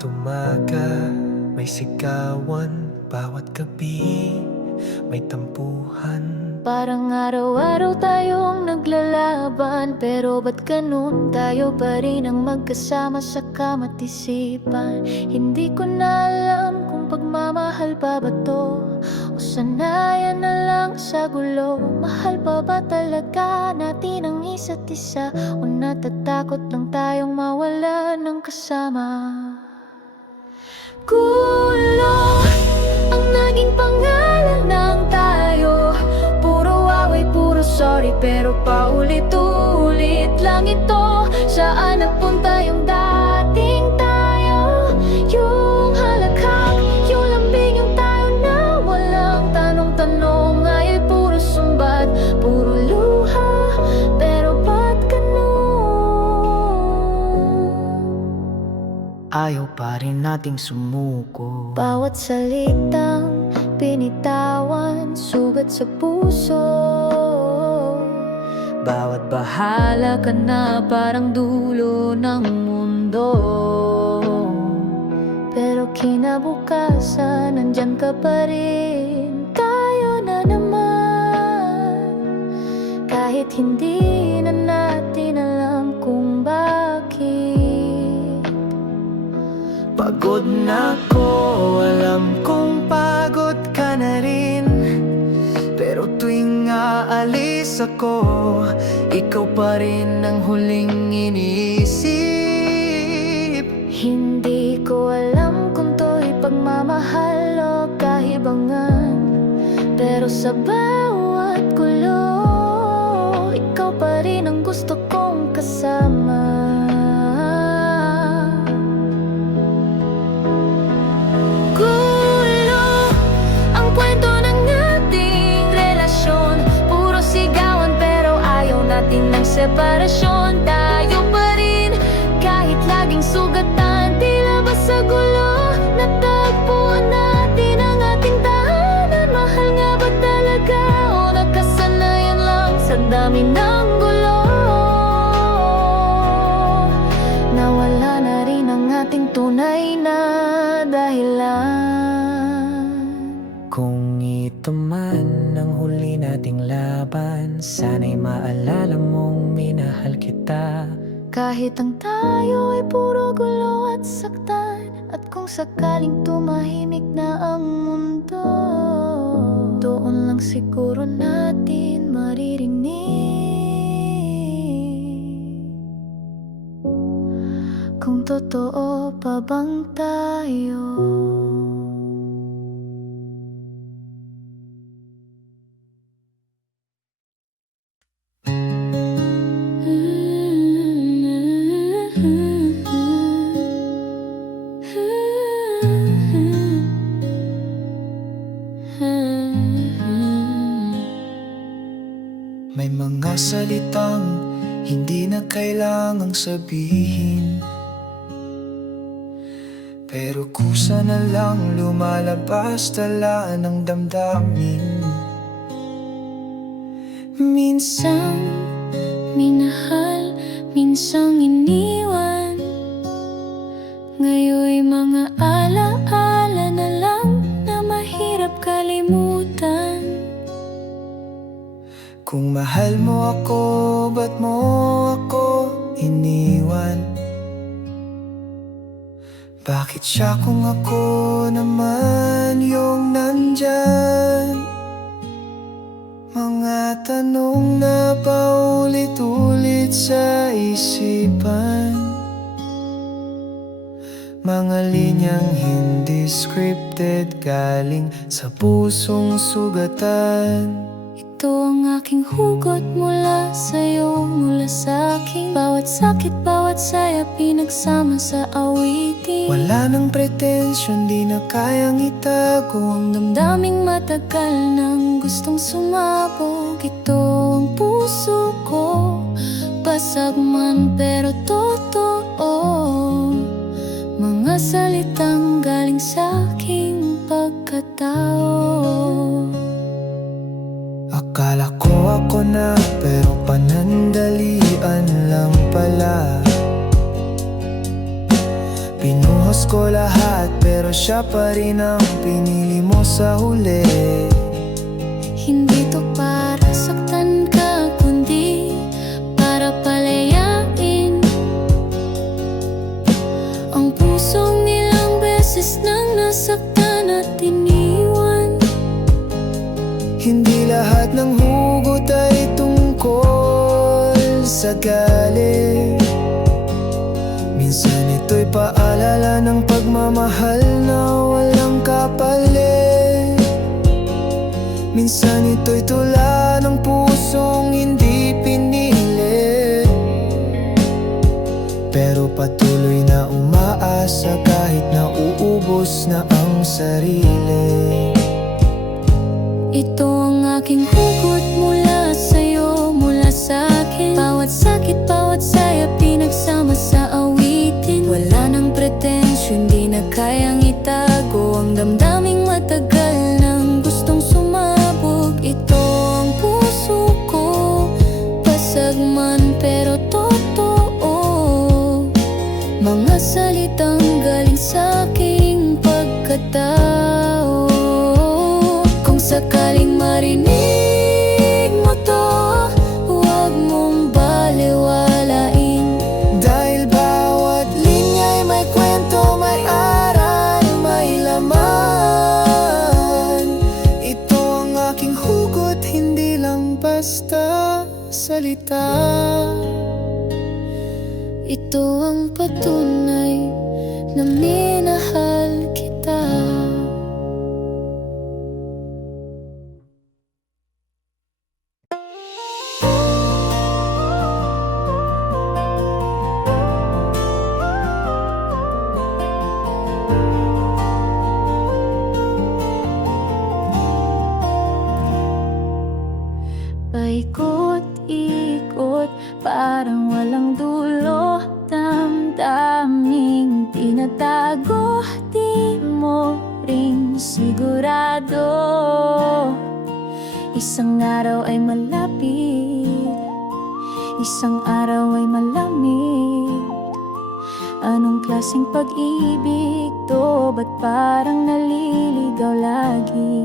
umaga may sigawan, bawat gabi may tampuhan. Parang araw-araw tayong naglalaban, pero ba't ganun? Tayo pa rin ang magkasama sa kama't isipan. Hindi ko na alam kung pagmamahal pa ba to o sanayan na lang sa gulo. Mahal pa ba talaga natin ang isa't isa, o natatakot lang tayong mawala ng kasama? Gulo ang naging pangalan ng tayo, puro away, puro sorry, pero paulit-ulit lang ito. Saan napunta yung dating tayo? Yung halakhak, yung lambing, yung tayo na walang tanong-tanong. Ay puro sumbat, puro luha, pero ba't ganun? Ayaw pa rin nating sumuko. Bawat salitang pinitawan, sugat sa puso. Bawat Bahala ka na, parang dulo ng mundo. Pero kinabukasan, nandyan ka pa rin. Tayo na naman, kahit hindi na natin alam kung bakit. pagod na ko, alam kong pagod ka na rin. Pero tuwing aalis ako, ikaw pa rin ang huling iniisip. Hindi ko alam kung to'y pagmamahal o kahibangan, pero sa bawat gulo, ikaw pa rin ang gusto kong kasama. Gulo ang kwento ng ating relasyon, puro sigawan pero ayaw natin ng separasyon. Tayo pa rin kahit laging sugatan, tila ba sa gulo natagpuan natin ang ating tahanan. Mahal nga ba talaga o nakasanayan lang sa dami ng gulo? Nawala na rin ang ating tunay na dahilan. Kung ito man ang huli nating laban, sana'y maalala mong minahal kita. Kahit ang tayo ay puro gulo at saktan, at kung sakaling tumahimik na ang mundo, doon lang siguro natin maririnig kung totoo pa bang tayo. May mga salitang hindi na kailangang sabihin, pero kusa na lang lumalabas tala ng damdamin. Minsan minahal, minsang iniwan, ngayoy mga alaala na lang na mahirap kalimutan. Kung mahal mo ako, ba't mo ako iniwan? Bakit siya kung ako naman yung nandyan? Mga tanong na paulit-ulit sa isipan, mga linyang hindi scripted, galing sa pusong sugatan. Ito ang aking hugot mula sa'yo, mula sa'kin. Bawat sakit, bawat saya, pinagsama sa awitin. Wala nang pretensyon, di na kayang itago ang Damdaming matagal nang gustong sumabog. Ito ang puso ko, basag man pero totoo. Mga salitang galing sa aking pagkatao. Akala ko ako na, pero panandalian lang pala. Pinuhos ko lahat, pero siya pa rin ang pinili mo sa huli. Hindi to para saktan ka, kundi para palayain ang pusong ilang beses nang nasaktan at iniwan. Hindi lahat ng hugot ay tungkol sa galit. Minsan ito'y paalala ng pagmamahal na walang kapalit. Minsan ito'y tula ng pusong hindi pinili, pero patuloy na umaasa kahit na uubos na ang sarili. Ito ang aking hugot mula sa'yo, mula sa'kin. Bawat sakit, bawat saya, pinagsama sa awitin. Wala nang pretensyon, di na kayang itago ang damdaming matagal nang gustong sumabog. Ito ang puso ko, basag man pero totoo. Mga salitang galing sa aking pagkatao. Sakaling marinig mo to, huwag mong baliwalain. Dahil bawat linya'y may kwento, may aral, may laman. Ito ang aking hugot, hindi lang basta salita. Ito ang patunay na minahal kita. Paikot-ikot, parang walang dulo. Damdaming tinatago, di mo rin sigurado. Isang araw ay malapit, isang araw ay malamig. Anong klaseng pag-ibig to? Ba't parang naliligaw lagi?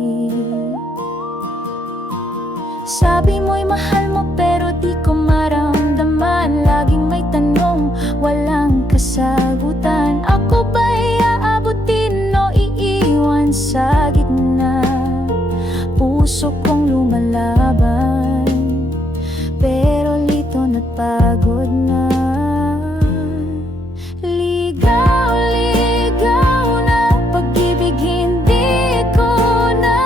Sabi mo'y mahal mo pero di ko maramdaman. Laging may tanong, walang kasagutan. Ako ba'y aabutin o iiwan sa gitna? Puso kong lumalaban, pero lito na't pagod na. Ligaw-ligaw na pag-ibig, hindi ko na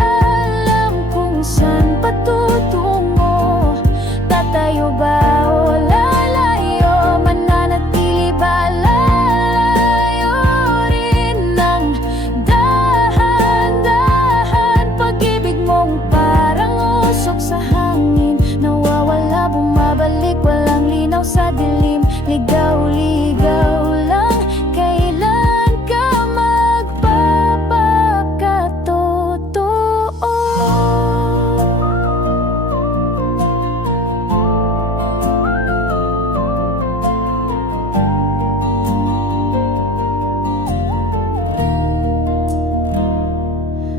alam kung saan patutungo. Tatayo ba o lalayo? Mananatili ba lalayo rin ng dahan-dahan? Pag-ibig mong parang usok sa hangin, nawawala, bumabalik, walang linaw sa dilim. Ligaw-ligaw lang, kailan ka magpapakatotoo?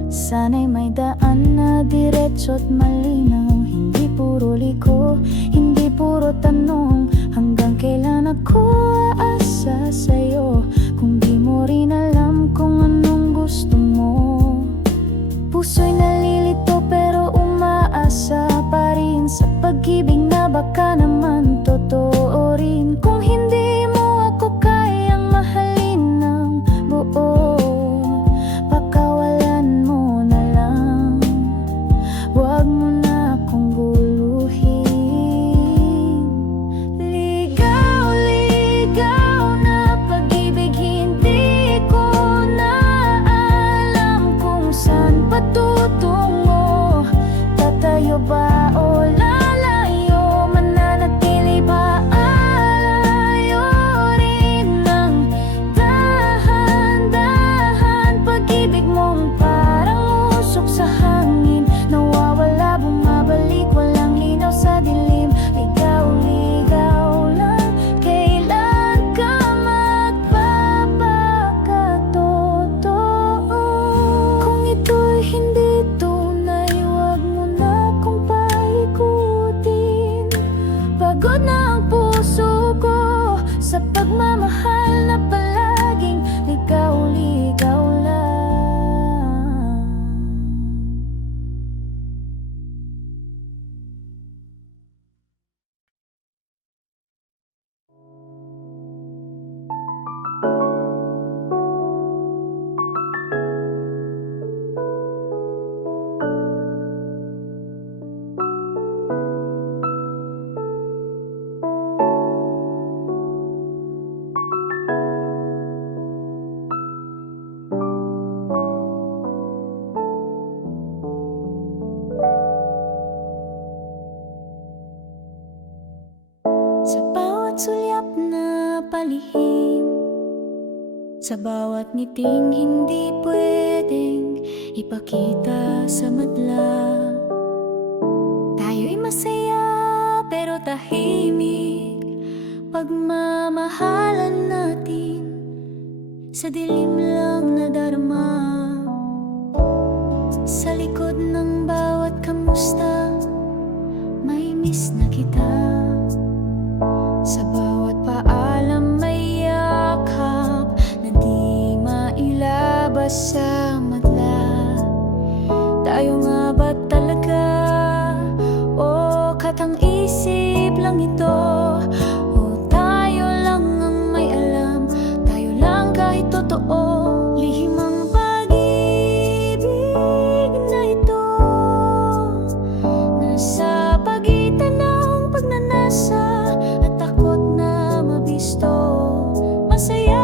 Sana'y may daan na diretso't malinaw. Hindi puro liko, hindi puro tanong. Hanggang kailan ako aasa sa'yo kung di mo rin alam kung anong gusto mo? Puso'y nalilito pero umaasa pa rin sa pag-ibig na baka naman totoo rin. Kung hindi mo ako kayang mahalin ng buo, pakawalan mo na lang. Huwag mo na akong guluhin. Ligaw-ligaw na pag-ibig, hindi ko na alam kung saan patutungo. Tatayo ba o lalayo? Mananatili ba alayo rin ng dahan-dahan? Pag-ibig mong parang usok sa hangin, nawawala, bumabalik, walang linaw sa dilim. Ligaw-ligaw lang, kailan ka magpapakatotoo? lihim. Sa bawat ngiting hindi pwedeng ipakita sa madla. Tayo'y masaya pero tahimik, pagmamahalan natin sa dilim lang nadarama. Sa likod ng bawat kamusta, may miss na kita. Sa bawat paalam may yakap na di mailabas sa madla. Tayo nga ba talaga o katang-isip lang ito? O tayo lang ang may alam, tayo lang kahit totoo. Lihim ang pag-ibig na ito, nasa pagitan ng pagnanasa at takot na mabisto. Masaya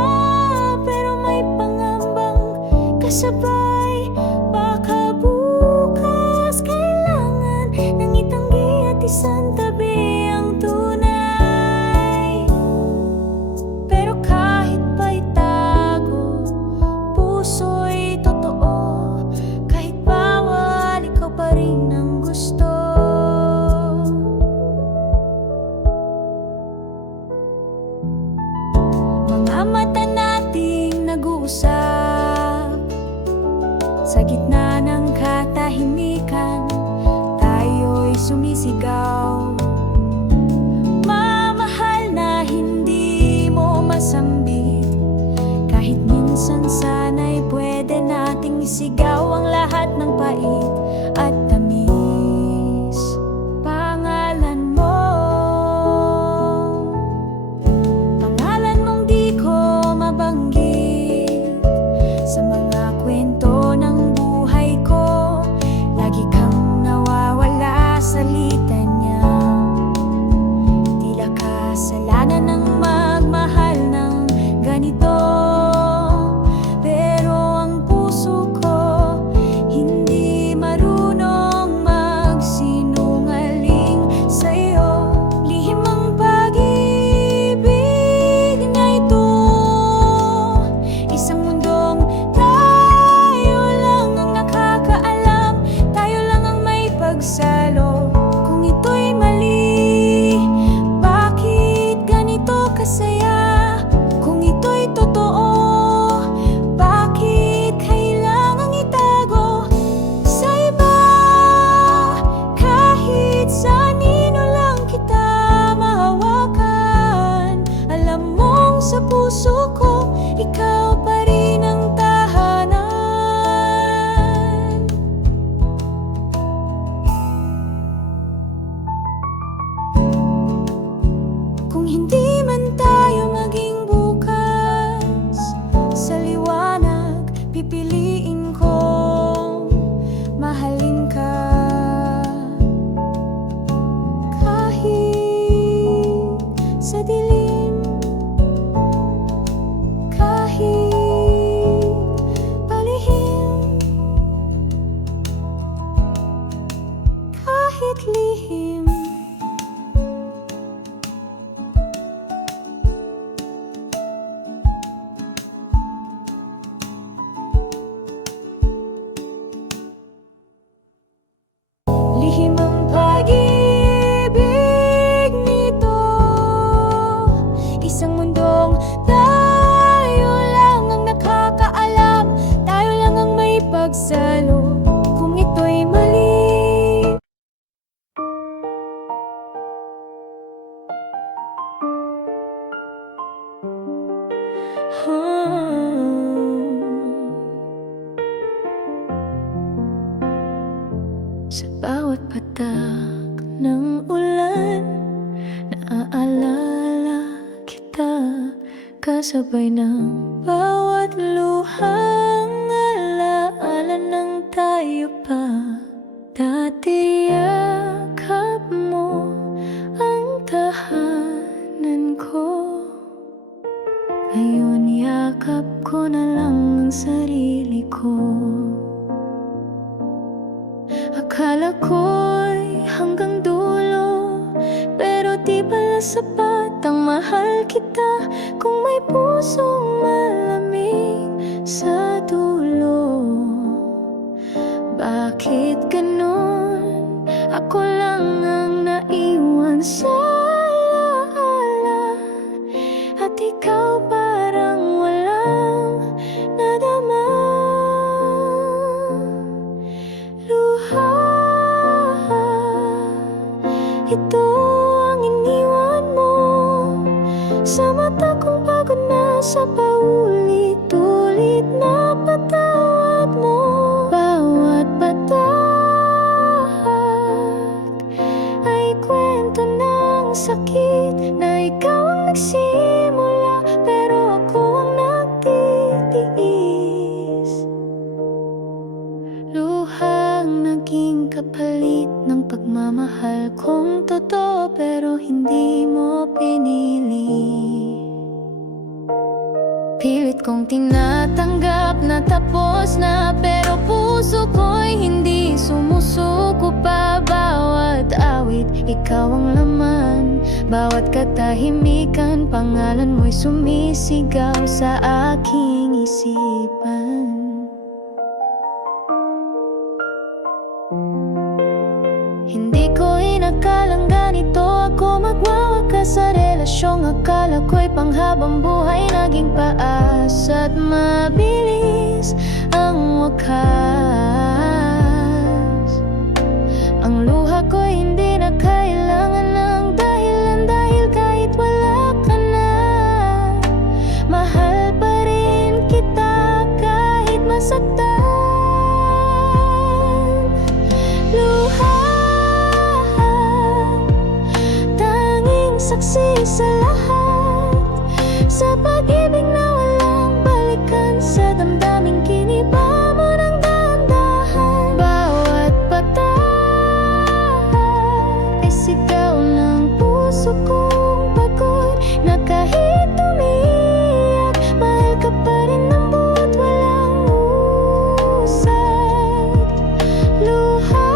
pero may pangambang kasabay. Baka bukas kailangan ng itanggi at isang tabi ang tunay. Pero kahit pa itago, puso'y totoo. Kahit bawal, ikaw pa rin ang gusto. Mga mata nating nag-uusap sa gitna ng katahimikan, tayo'y sumisigaw. Mamahal na hindi mo masambit, kahit minsan sana'y pwede nating isigaw ang lahat ng pait at tamis. Pangalan mo, pangalan mong di ko mabanggit sa mga kwento ng buhay ko. Lagi kang nawawala sa litanya. Tila kasalanan ng magmahal ng ganito. Pero ang puso ko hindi marunong magsinungaling sa'yo. Lihim ang pag-ibig na ito, isang mundong tayo lang ang nakakaalam, tayo lang ang may pagsalo. Kung ito'y mali, bakit ganito kasaya? Kung ito'y totoo, bakit kailangang itago sa iba? Kahit sanino lang kita mahawakan, alam mong sa puso ko, ikaw pa rin ang tahanan. Kung hindi man tayo maging bukas sa liwanag, pipiliin kong mahalin ka. Kahit sa dilim, kahit palihim, kahit lihim. Lihim ang pag-ibig nito, isang mundong tayo lang ang nakakaalam, tayo lang ang may pagsalo. Kung ito'y mali, sa bawat patak ng ulan, naaalala kita, kasabay ng bawat luhang alaala ng tayo pa. Dati yakap mo ang tahanan ko, ngayon yakap ko na lang ang sarili ko. Akala ko'y hanggang dulo, pero di pala sapat halatang mahal kita kung may pusong malamig sa dulo. Bakit ganon? Ako lang ang naiwan sa alaala, at ikaw parang walang nadama. Luha, ito ang iniwan mo sa mata kong pagod na sa paulit-ulit na patawad mo. Bawat patak ay kwento ng sakit na ikaw ang nagsimula, pero ako ang nagtitiis. Luhang naging kapalit ng pagmamahal kong totoo, pero hindi mo pinili. Pilit kong tinatanggap na tapos na, pero puso ko'y hindi sumusuko pa. Bawat awit, ikaw ang laman. Bawat katahimikan, pangalan mo'y sumisigaw sa aking isipan. Hindi ko inakalang ganito ako magwawakas sa relasyong akala ko'y panghabang buhay. Naging paas at mabilis ang wakas. Ang luha ko'y hindi na kailangan ng dahilan, dahil kahit wala ka na, mahal pa rin kita kahit masaktan. Luha, saksi sa lahat, sa pag-ibig na walang balikan, sa damdaming kiniba mo ng dahan-dahan. Bawat patak ay sigaw ng puso kong pagod, na kahit umiyak, mahal ka pa rin ng buot walang usad. Luha,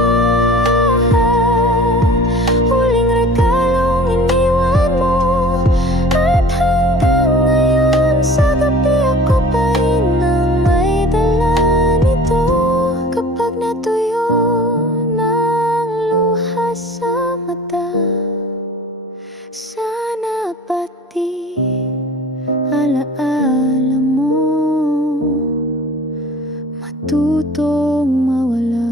huling regalong iniwan mo, at hanggang ngayon sa gabi ako pa rin ang may dala nito. Kapag natuyo ng luha sa mata, sana pati alaala mo matutong mawala.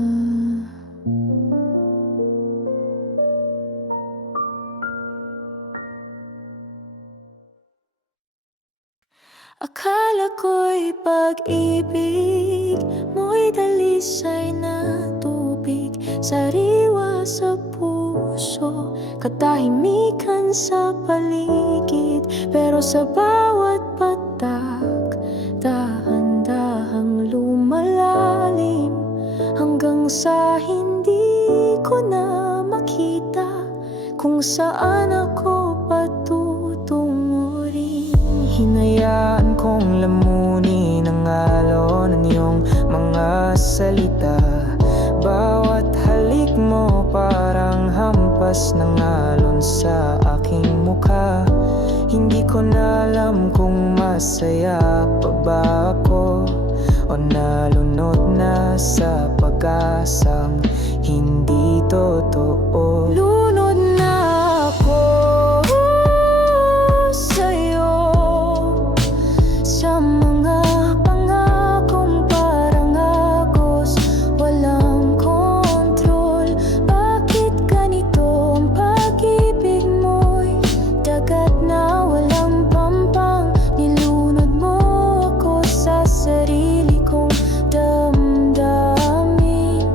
Akala ko'y pag-ibig mo'y dalisay na tubig, sariwa sa puso, katahimikan sa paligid. Pero sa bawat patak, dahan-dahang lumalalim, hanggang sa hindi ko na makita kung saan ako patutungo rin. Hinayaan kong lamunin ang alon ng iyong mga salita. Bawat halik mo parang hampas ng alon sa aking mukha. Hindi ko na alam kung masaya pa ba ako o nalunod na sa pag-asang hindi totoo. Lunod na ako sa'yo, sa mga pangakong parang agos, walang kontrol. Bakit ganito ang pag-ibig mo'y dagat na walang pampang? Nilunod mo ako sa sarili kong damdamin,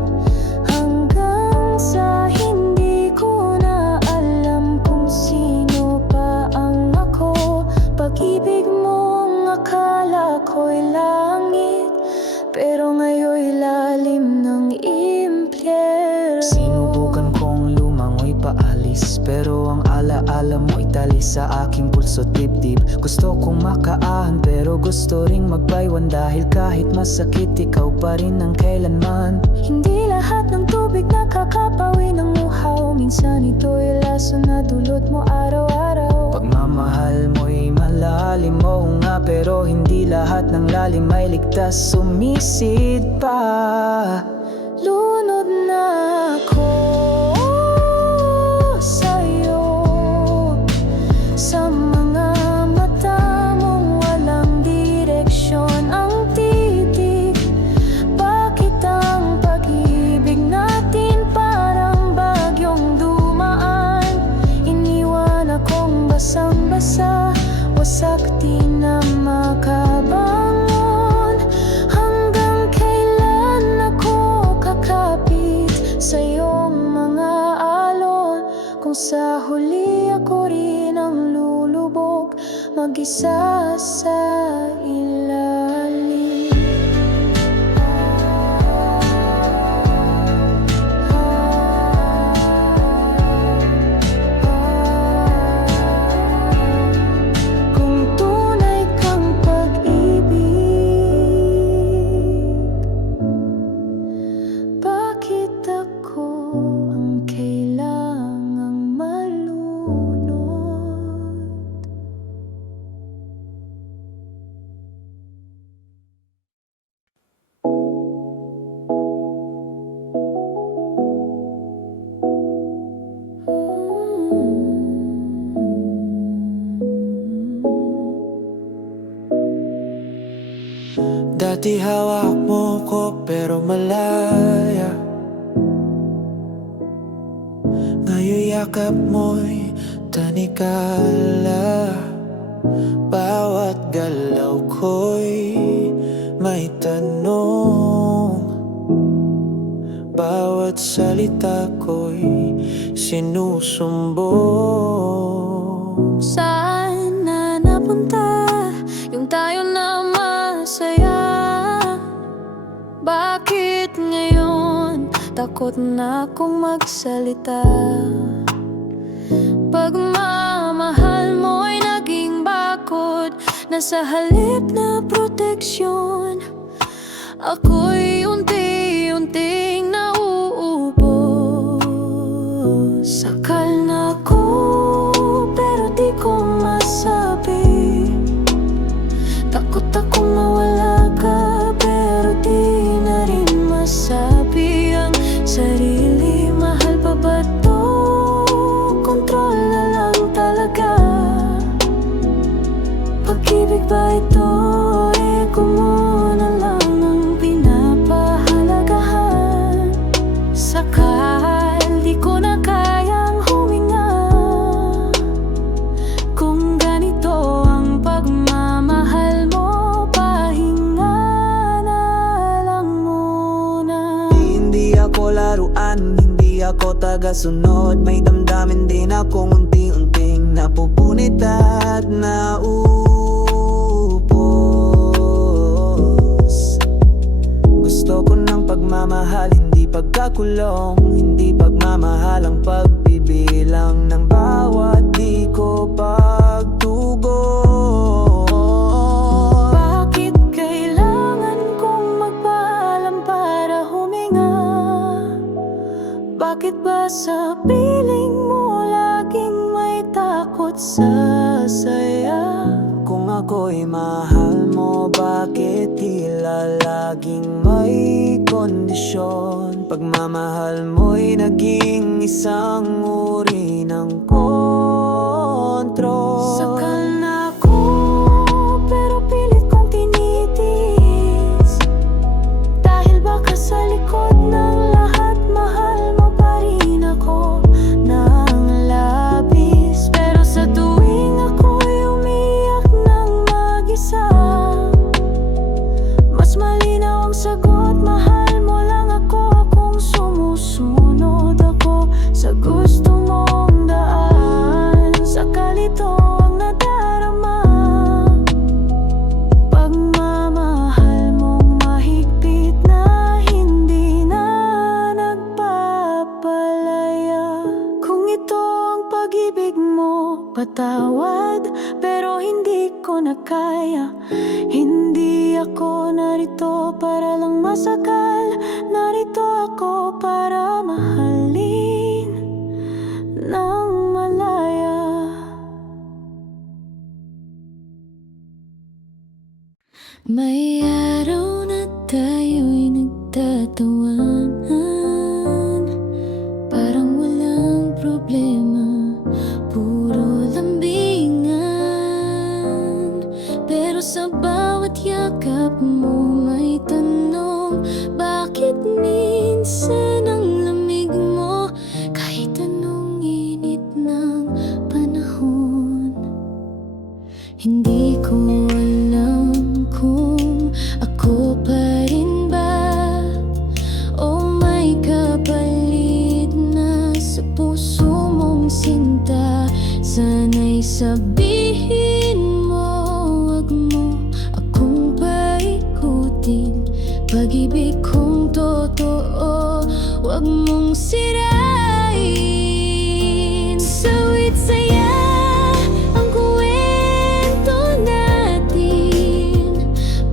hanggang sa hindi ko na alam kung sino pa ang ako. Pag-ibig mong akala ko'y langit, pero ngayon'y lalim ng impyerno. Sinubukan kong lumangoy paalis, pero ang alaala mo itali sa aking pulso dibdib. Gusto kong makaahan, pero gusto ring magbaywan, dahil kahit masakit, ikaw pa rin ang kailanman. Hindi lahat ng tubig nakakapawi ng uhaw, minsan ito'y laso na dulot mo araw-araw. Pagmamahal mo'y malalim, oo nga, pero hindi lahat ng lalim ay ligtas sumisid pa. Lunod na ako sa'yo, sa mga mata mong walang direksyon ang titig. Bakit ang pag-ibig natin parang bagyong dumaan? Iniwan akong basang-basa, wasak di na makabangon. Hanggang kailan ako kakapit sa iyong mga alon? Kung sa huli ako rin ang lulubog, mag-isa sa ilalim. Kung tunay kang pag-ibig, bakit ako ang kailangang malunod? Dati hawak mo ko pero malaya, ngayon yakap mo'y tanikala. Bawat galaw ko'y may tanong, bawat salita ko'y sinusumbong. Saan na napunta yung tayo na masaya? Bakit ngayon takot na akong magsalita? Pagmamahal mo'y naging bakod na sa halip na proteksyon. Ako'y unti-unting nauubos. Sakal na ako pero di ko masabi. Takot akong mawala ka pero di na rin masabi ang sarili. Mahal pa ba to? Kontrol na lang talaga. Pag-ibig ba ito? Ego mo na lang ang pinapahalagahan. Sakal di ko na kayang huminga. Kung ganito ang pagmamahal mo, pahinga na lang muna. Hindi ako laruan, hindi ako tagasunod. May damdamin din akong unti-unting napupunit at naupos. Gusto ko ng pagmamahal, hindi pagkakulong. Hindi pagmamahal ang pagbibilang ng bawat di ko pagtugon. Bakit kailangan kong magpaalam para huminga? Bakit ba sa piling mo laging may takot sa saya? Kung ako'y mahal mo, bakit tila laging may kondisyon? Pagmamahal mo'y naging isang uri ng kontrol. Sakal na ako pero pilit kong tinitiis. Dahil baka sa likod ng lahat mahal mo pa rin ako ng labis. Pero sa tuwing ako'y umiyak ng mag-isa, mas malinaw ang sagot. Mahal mo lang ako kung sumusunod ako sa gusto mong daan. Sakal ito ang nadarama. Pagmamahal mong mahigpit na hindi na nagpapalaya. Kung ito ang pag-ibig mo, patawad pero hindi ko na kaya. Hindi ako narito para lang masakal. Narito ako para mahalin ng malaya. May araw na tayo'y nagtatawanan, parang walang problema, puro lambingan. Pero sa bawat yakap mo may tanong, bakit minsan ang lamig mo kahit anong init ng panahon? Hindi ko alam kung ako pa rin ba o may kapalit na sa puso mong sinta. Sana'y sabihin mo, wag mo akong paikutin. Pag-ibig kong totoo, wag mong sirain. Sawit saya ang kwento natin,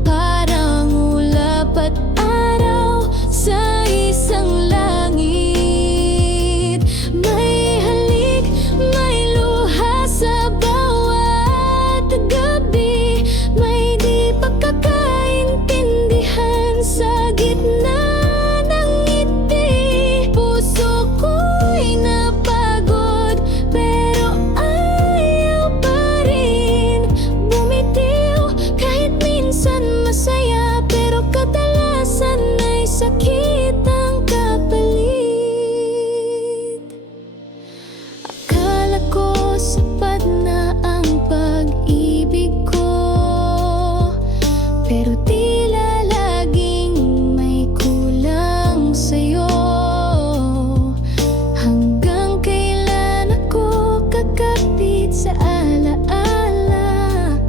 parang ulap at araw sa isang langit. May halik, may luha sa bawat gabi, may di pagkakaintindihan sa gitna ng ngiti. Puso ko'y napagod pero ayaw pa rin bumitiw. Kahit minsan masaya pero kadalasan ay sakit ang kapalit. Akala ko sapat na ang pag-ibig ko, pero tila laging may kulang sa'yo. Hanggang kailan ako kakapit sa alaala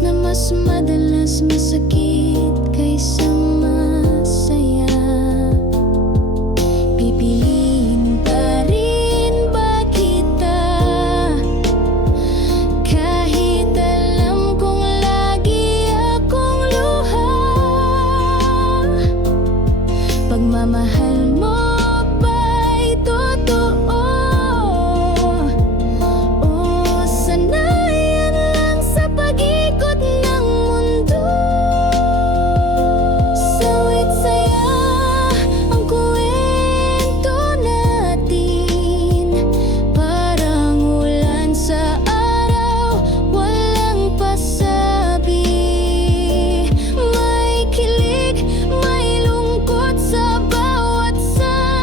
na mas madalas masakit kaysa masaya? Pipiliin pa rin ba kita kahit alam kong lagi akong luha? Pagmamahal mo ba'y totoo? O sanayan lang sa pag-ikot ng mundo? Sawit saya ang kwento natin, parang ulan sa araw, walang pasabi. May kilig, may lungkot sa bawat sandali.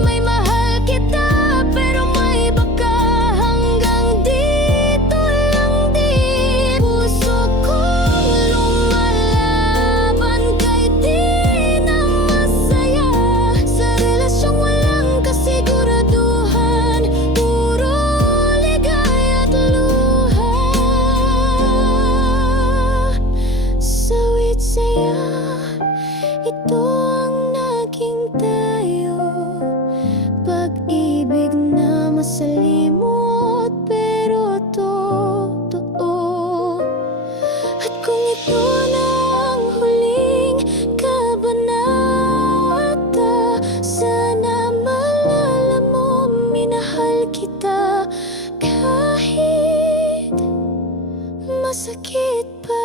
May mahal kita pero may baka hanggang dito lang din. Puso kong lumalaban kahit di na masaya sa relasyong walang kasiguraduhan, puro ligaya at luha. Sawit saya, ito ang naging tayo. Pag-ibig na masalimot pero totoo. At kung ito na ang huling kabanata, sana malala mo minahal kita kahit masakit pa.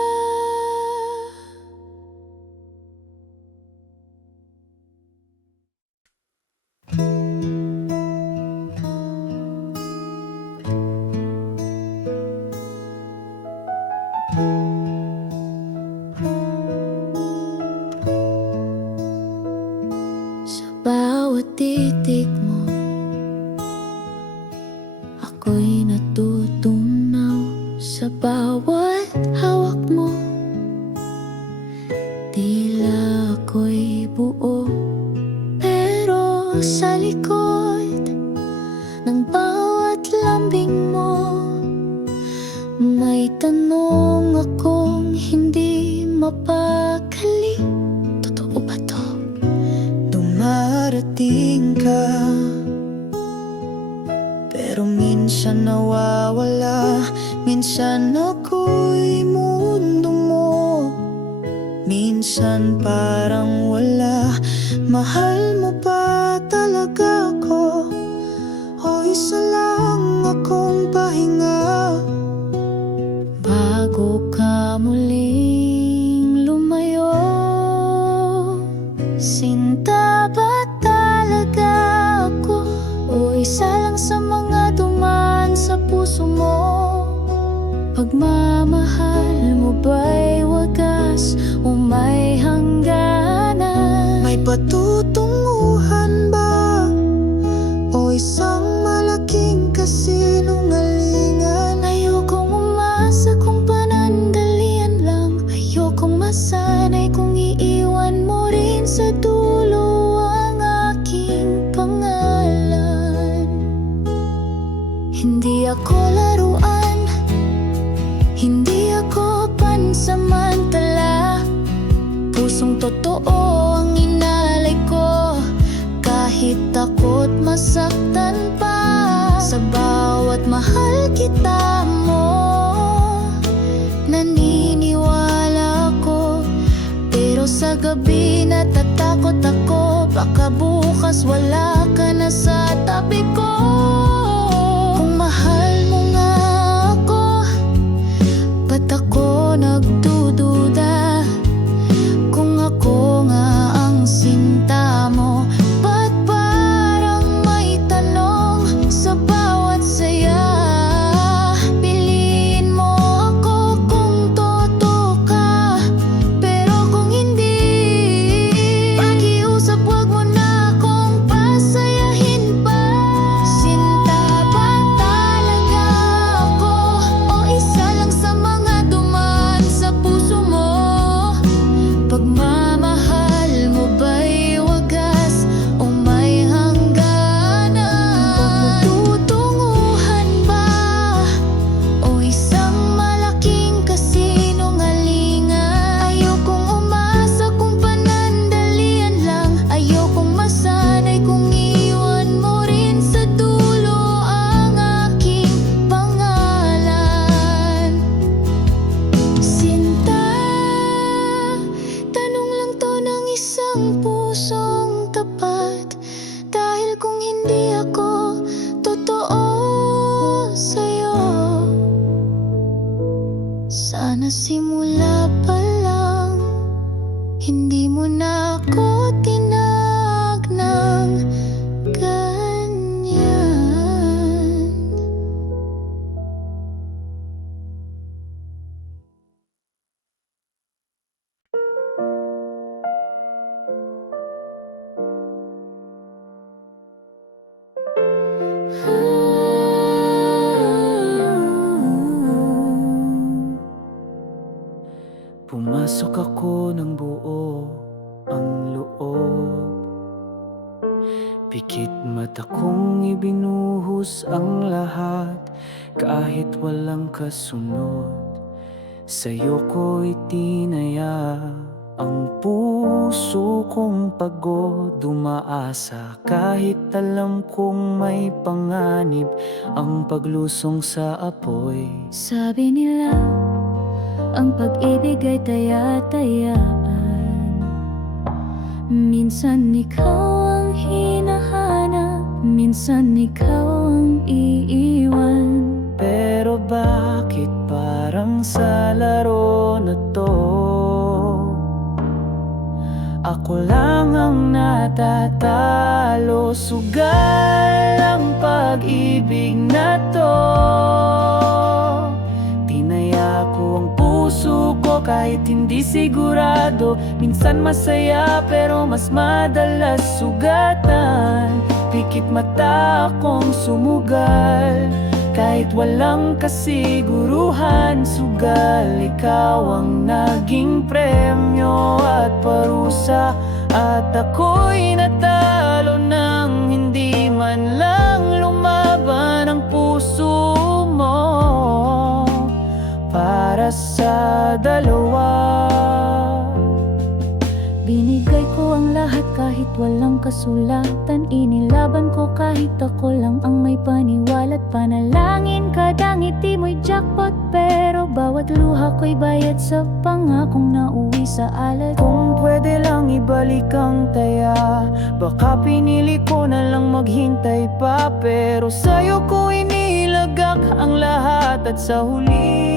Sa bawat titik mo, ako'y natutunaw. Sa bawat hawak mo, tila ako'y buo. Pero sa likod ng bawat lambing mo, may tanong akong hindi mapakali. Totoo ba to? Dumarating ka, pero minsan nawawala. Minsan ako'y mundo mo, minsan parang wala. Mahal mo ba talaga ako? O isa lang akong pahinga? Bago ka muli Sinta ba talaga ako o isa lang sa mga dumaan sa puso mo? Pagmamahal mo ba'y wagas o may hangganan? May patutunguhan ba o isang malaking kasinungalingan? Ayokong umasa kung panandalian lang. Ayokong masanay kung iiwan mo rin sa dulo ang aking pangalan. Hindi ako laruan, hindi ako pansamantala. Pusong totoo ang inalay ko, kahit takot masaktan pa. Sa bawat mahal kita mo, naniniwala ako. Pero sa gabi natatakot ako, baka bukas wala ka na sa tabi ko. Kung mahal mo nga ako, ba't ako nagdududa? Kung ako nga ang sinta mo, ba't parang may tanong sa bawat saya? Piliin mo ako kung totoo ka, pero kung hindi, pakiusap wag mo na akong pasayahin pa. Sinta ba talaga ako o isa lang sa mga dumaan sa puso mo? Pagmamahal mo ba'y wagas o may hangganan? Pagtutunguhan ba o isang malaking kasinungalingan? Ayokong umasa kung panandalian lang. Ayokong masanay kung iwan mo rin sa dulo ang aking pangalan. Sinta, tanong lang to ng isang pusong tapat. Dahil kung hindi ako totoo sa'yo, sana simula pa lang hindi mo na ako tinag ng ganyan. Pumasok ako ng buo ang loob, pikit mata kong ibinuhos ang lahat, kahit walang kasunod. Sa'yo ko itinaya ang puso kong pagod, umaasa kahit alam kong may panganib ang paglusong sa apoy. Sabi nila, ang pag-ibig ay taya-tayaan. Minsan ikaw ang hinahanap, minsan ikaw ang iiwan. Pero bakit parang sa laro na to, ako lang ang natatalo? Sugal ang pag-ibig na to. Tinaya ko ang puso ko kahit hindi sigurado. Minsan masaya pero mas madalas sugatan. Pikit mata akong sumugal kahit walang kasiguruhan. Sugal, ikaw ang naging premyo at parusa, at ako'y natalo nang hindi man lang lumaban ang puso mo para sa dalawa. Binigay ko ang lahat kahit walang kasulatan. Inilaban ko kahit ako lang ang may paniwala't panalangin. Kada ngiti mo'y jackpot, pero bawat luha ko'y bayad sa pangakong nauwi sa alat. Kung pwede lang ibalik ang taya, baka pinili ko na lang maghintay pa. Pero sa'yo ko inilagak ang lahat, at sa huli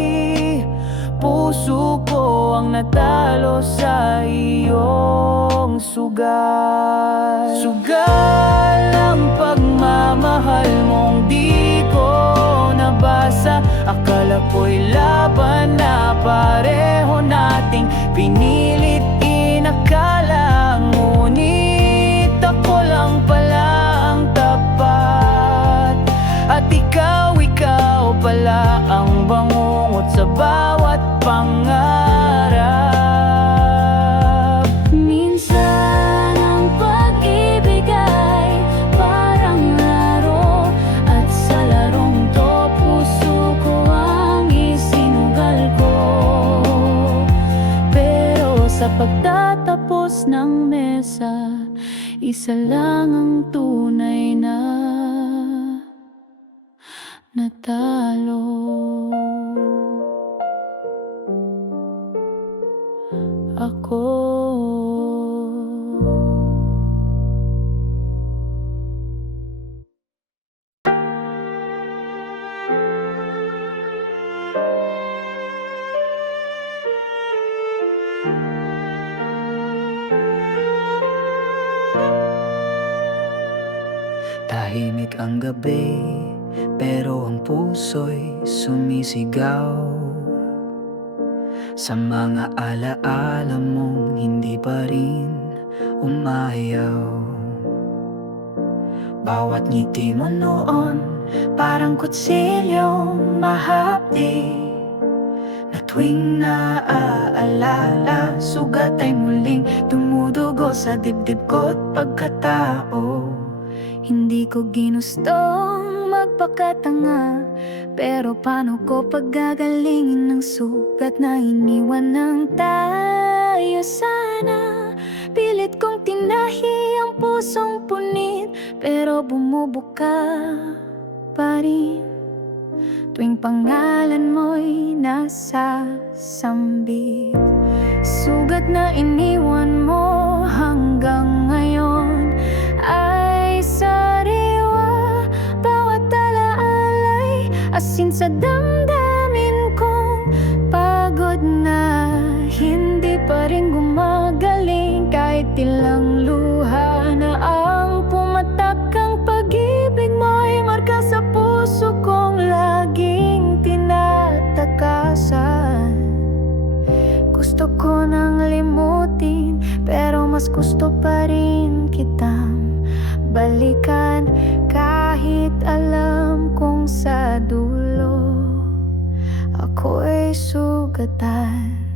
puso ko ang natalo sa iyong sugal. Sugal ang pagmamahal mong di ko nabasa. Akala ko'y laban na pareho nating pinilit inakala. Ngunit ako lang pala ang tapat, at ikaw pala ang bangungot sa bawat pangarap. Minsan ang pag-ibig ay parang laro, at sa larong to puso ko ang isinugal ko. Pero sa pagtatapos ng mesa, isa lang ang tunay na natalo. Ako. Tahimik ang gabi, pero ang puso'y sumisigaw. Sa mga alaala mong hindi pa rin umayaw. Bawat ngiti mo noon parang kutsilyong mahapdi, na tuwing naaalala, sugat ay muling dumudugo sa dibdib ko't pagkatao. Hindi ko ginustong magpakatanga, pero paano ko paggagalingin ng sugat na iniwan ng tayo sana? Pilit kong tinahi ang pusong punit, pero bumubuka pa rin tuwing pangalan mo'y nasasambit. Sugat na iniwan mo hanggang ngayon ay sariwa. Bawat alaalay asin sa damdamin kong pagod na hindi pa rin gumagaling. Kahit ilang luha na ang pumatak, ang pag-ibig mo'y marka sa puso kong laging tinatakasan. Gusto ko nang limutin, pero mas gusto pa rin kitang balikan. Kahit alam kong sa dulo ako'y sugatan.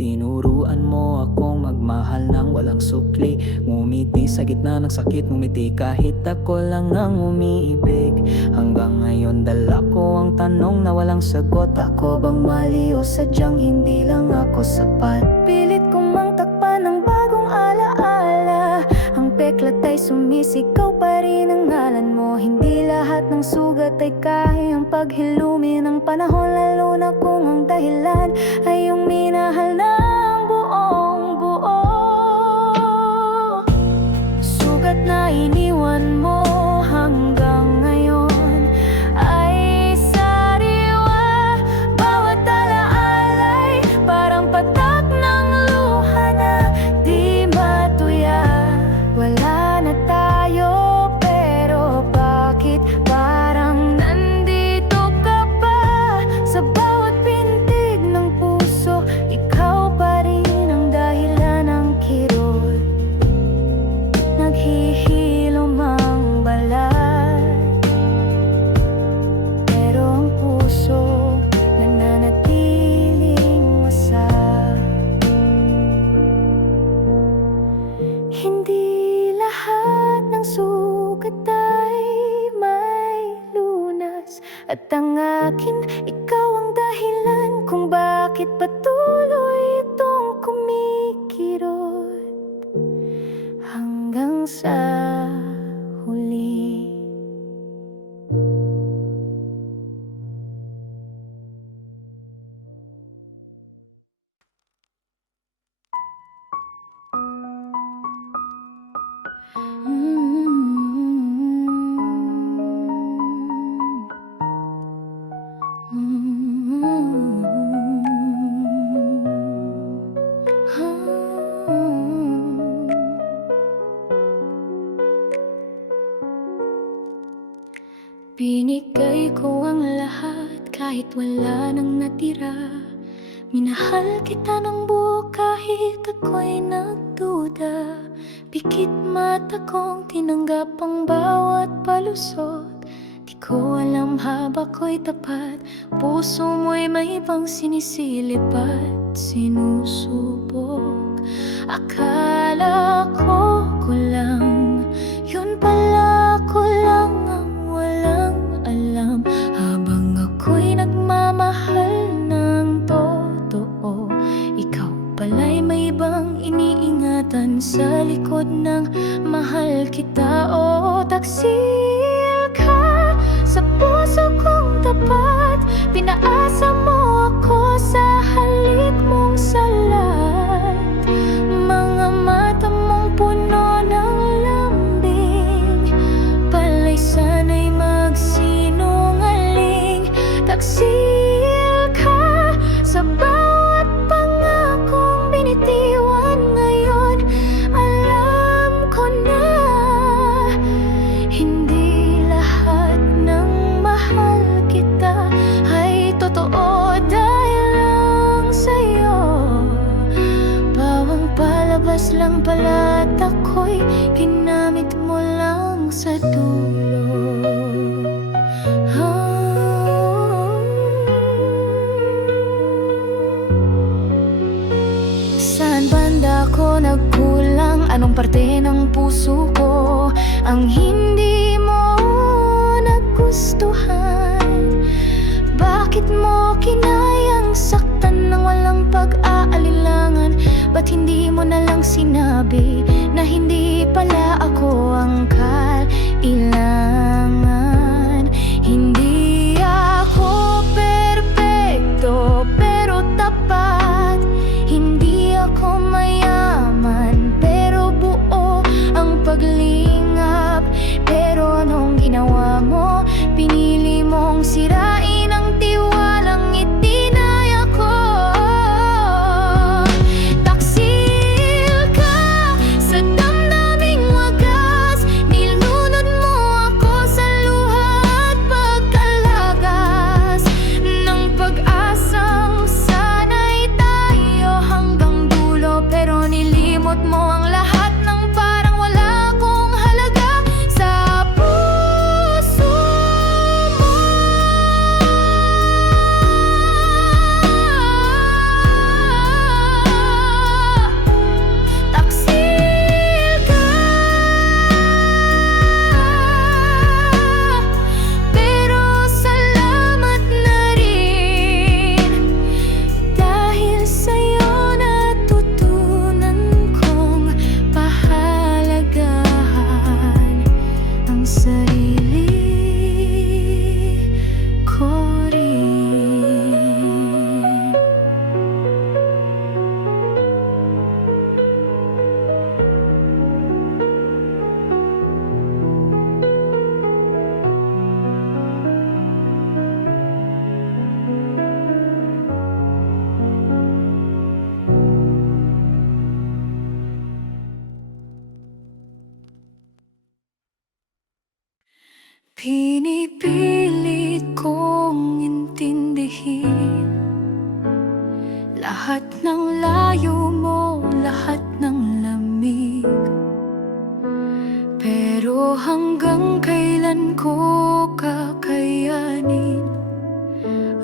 Tinuruan mo akong magmahal ng walang sukli, ngumiti sa gitna ng sakit, ngumiti kahit ako lang ang umiibig. Hanggang ngayon dala ko ang tanong na walang sagot. Ako bang mali o sadyang hindi lang ako sapat? Pilit kong mang takpan ng bagong alaala, ang peklat ay sumisigaw pa rin ang ngalan mo. Hindi lahat ng sugat ay kayang paghilumi ng panahon, lalo na kung ang dahilan ay yung minahal ng buong buo. Sugat na iniwan mo hanggang ngayon ay sariwa. Bawat alaalay parang patak ng luha na di matuya. Wala na tayo, pero bakit parang nandito ka pa? Sa bawat pintig ng puso, ikaw pa rin ang dahilan ng kirot. Naghihilom ang balat, pero ang puso nananatiling masa. Hindi lahat ng sugat ay may lunas, at ang akin, ikaw ang dahilan kung bakit patuloy itong kumikirot hanggang sa huli. kahit wala nang natira. Minahal kita ng buo kahit ako'y nagduda. Pikit mata kong tinanggap ang bawat palusot. Di ko alam habang ko'y tapat, puso mo'y may ibang sinisilip at sinusubok. Akala ko lang, yun pala ko lang ang walang alam. Habang ako'y nagmamahal ng totoo, ikaw pala'y may ibang iniingatan sa likod ng mahal kita. O taksil ka sa puso kong tapat, pinaasa mo ako sa halik mong salat. Mga mata mong puno ng lambing, pala'y sana'y magsinungaling. Taksil ka sa bawat pangakong binitiwan ngayon. Alam ko na hindi lahat ng mahal kita ay totoo dahil lang sa'yo. Bawang palabas lang pala at ako'y ginamit mo lang sa dulo. Saan banda ko nagkulang? Anong parte ng puso ko ang hindi mo nagustuhan? Bakit mo kinayang saktan ng walang pag-aalilangan? Ba't hindi mo na lang sinabi na hindi pala ako ang kailangan? Hindi ako perpekto pero tapat. Hindi ako mayaman pero buo ang paglingap. Pero anong ginawa mo? Pinili mong sirain ang tiwalang itinaya ko. Taksil ka sa damdaming wagas, nilunod mo ako sa luha at pagkalagas ng pag-asang sana'y tayo hanggang dulo. Pero nilimot mo ang lahat ng parang wala akong halaga sa puso mo. Taksil ka, pero salamat na rin. Dahil sa'yo natutunan kong pahalagahan ang sarili ko rin. Pinipilit kong intindihin lahat ng layo mo, lahat ng lamig. Pero hanggang kailan ko kakayanin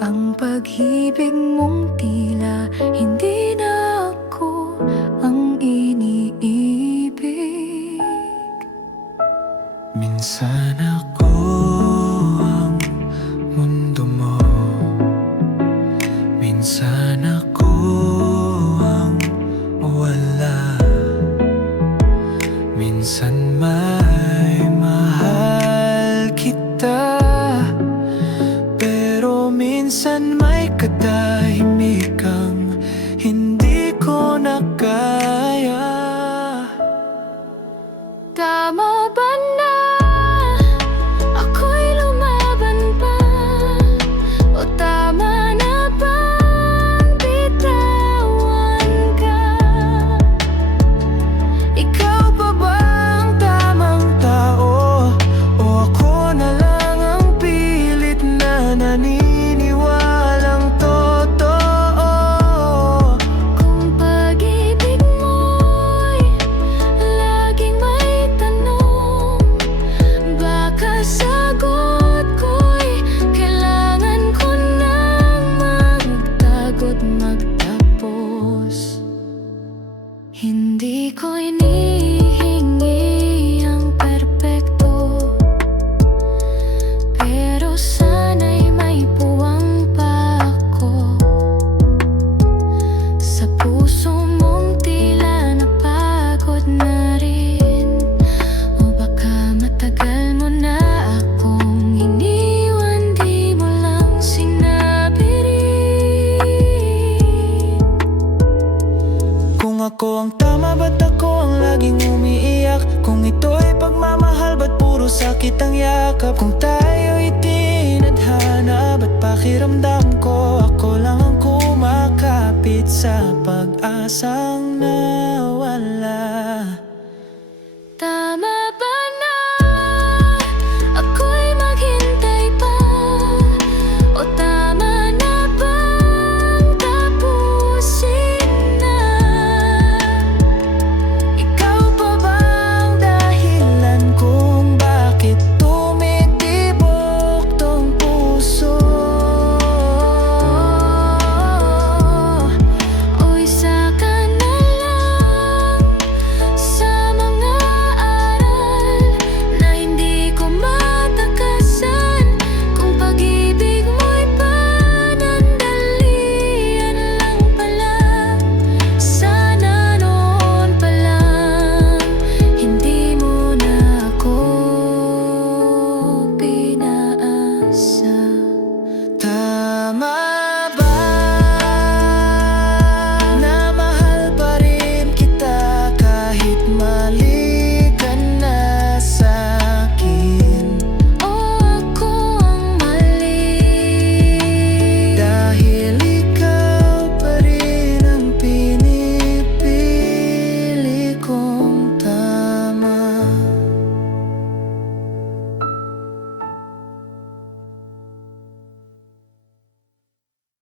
ang pag-ibig mong tila hindi na ako ang iniibig. Minsan ako ang mundo mo, minsan ako ang wala. Minsan may mahal kita, pero minsan may katahimikang hindi ko na kaya. Tama ba na ako'y lumaban pa? O tama na bang bitawan ka? Ikaw pa ba ang tamang tao? O ako na lang ang pilit na naniniwala? laging umiiyak? Kung ito'y pagmamahal, ba't puro sakit ang yakap? Kung tayo'y tinadhana, ba't pakiramdam ko ako lang ang kumakapit sa pag-asang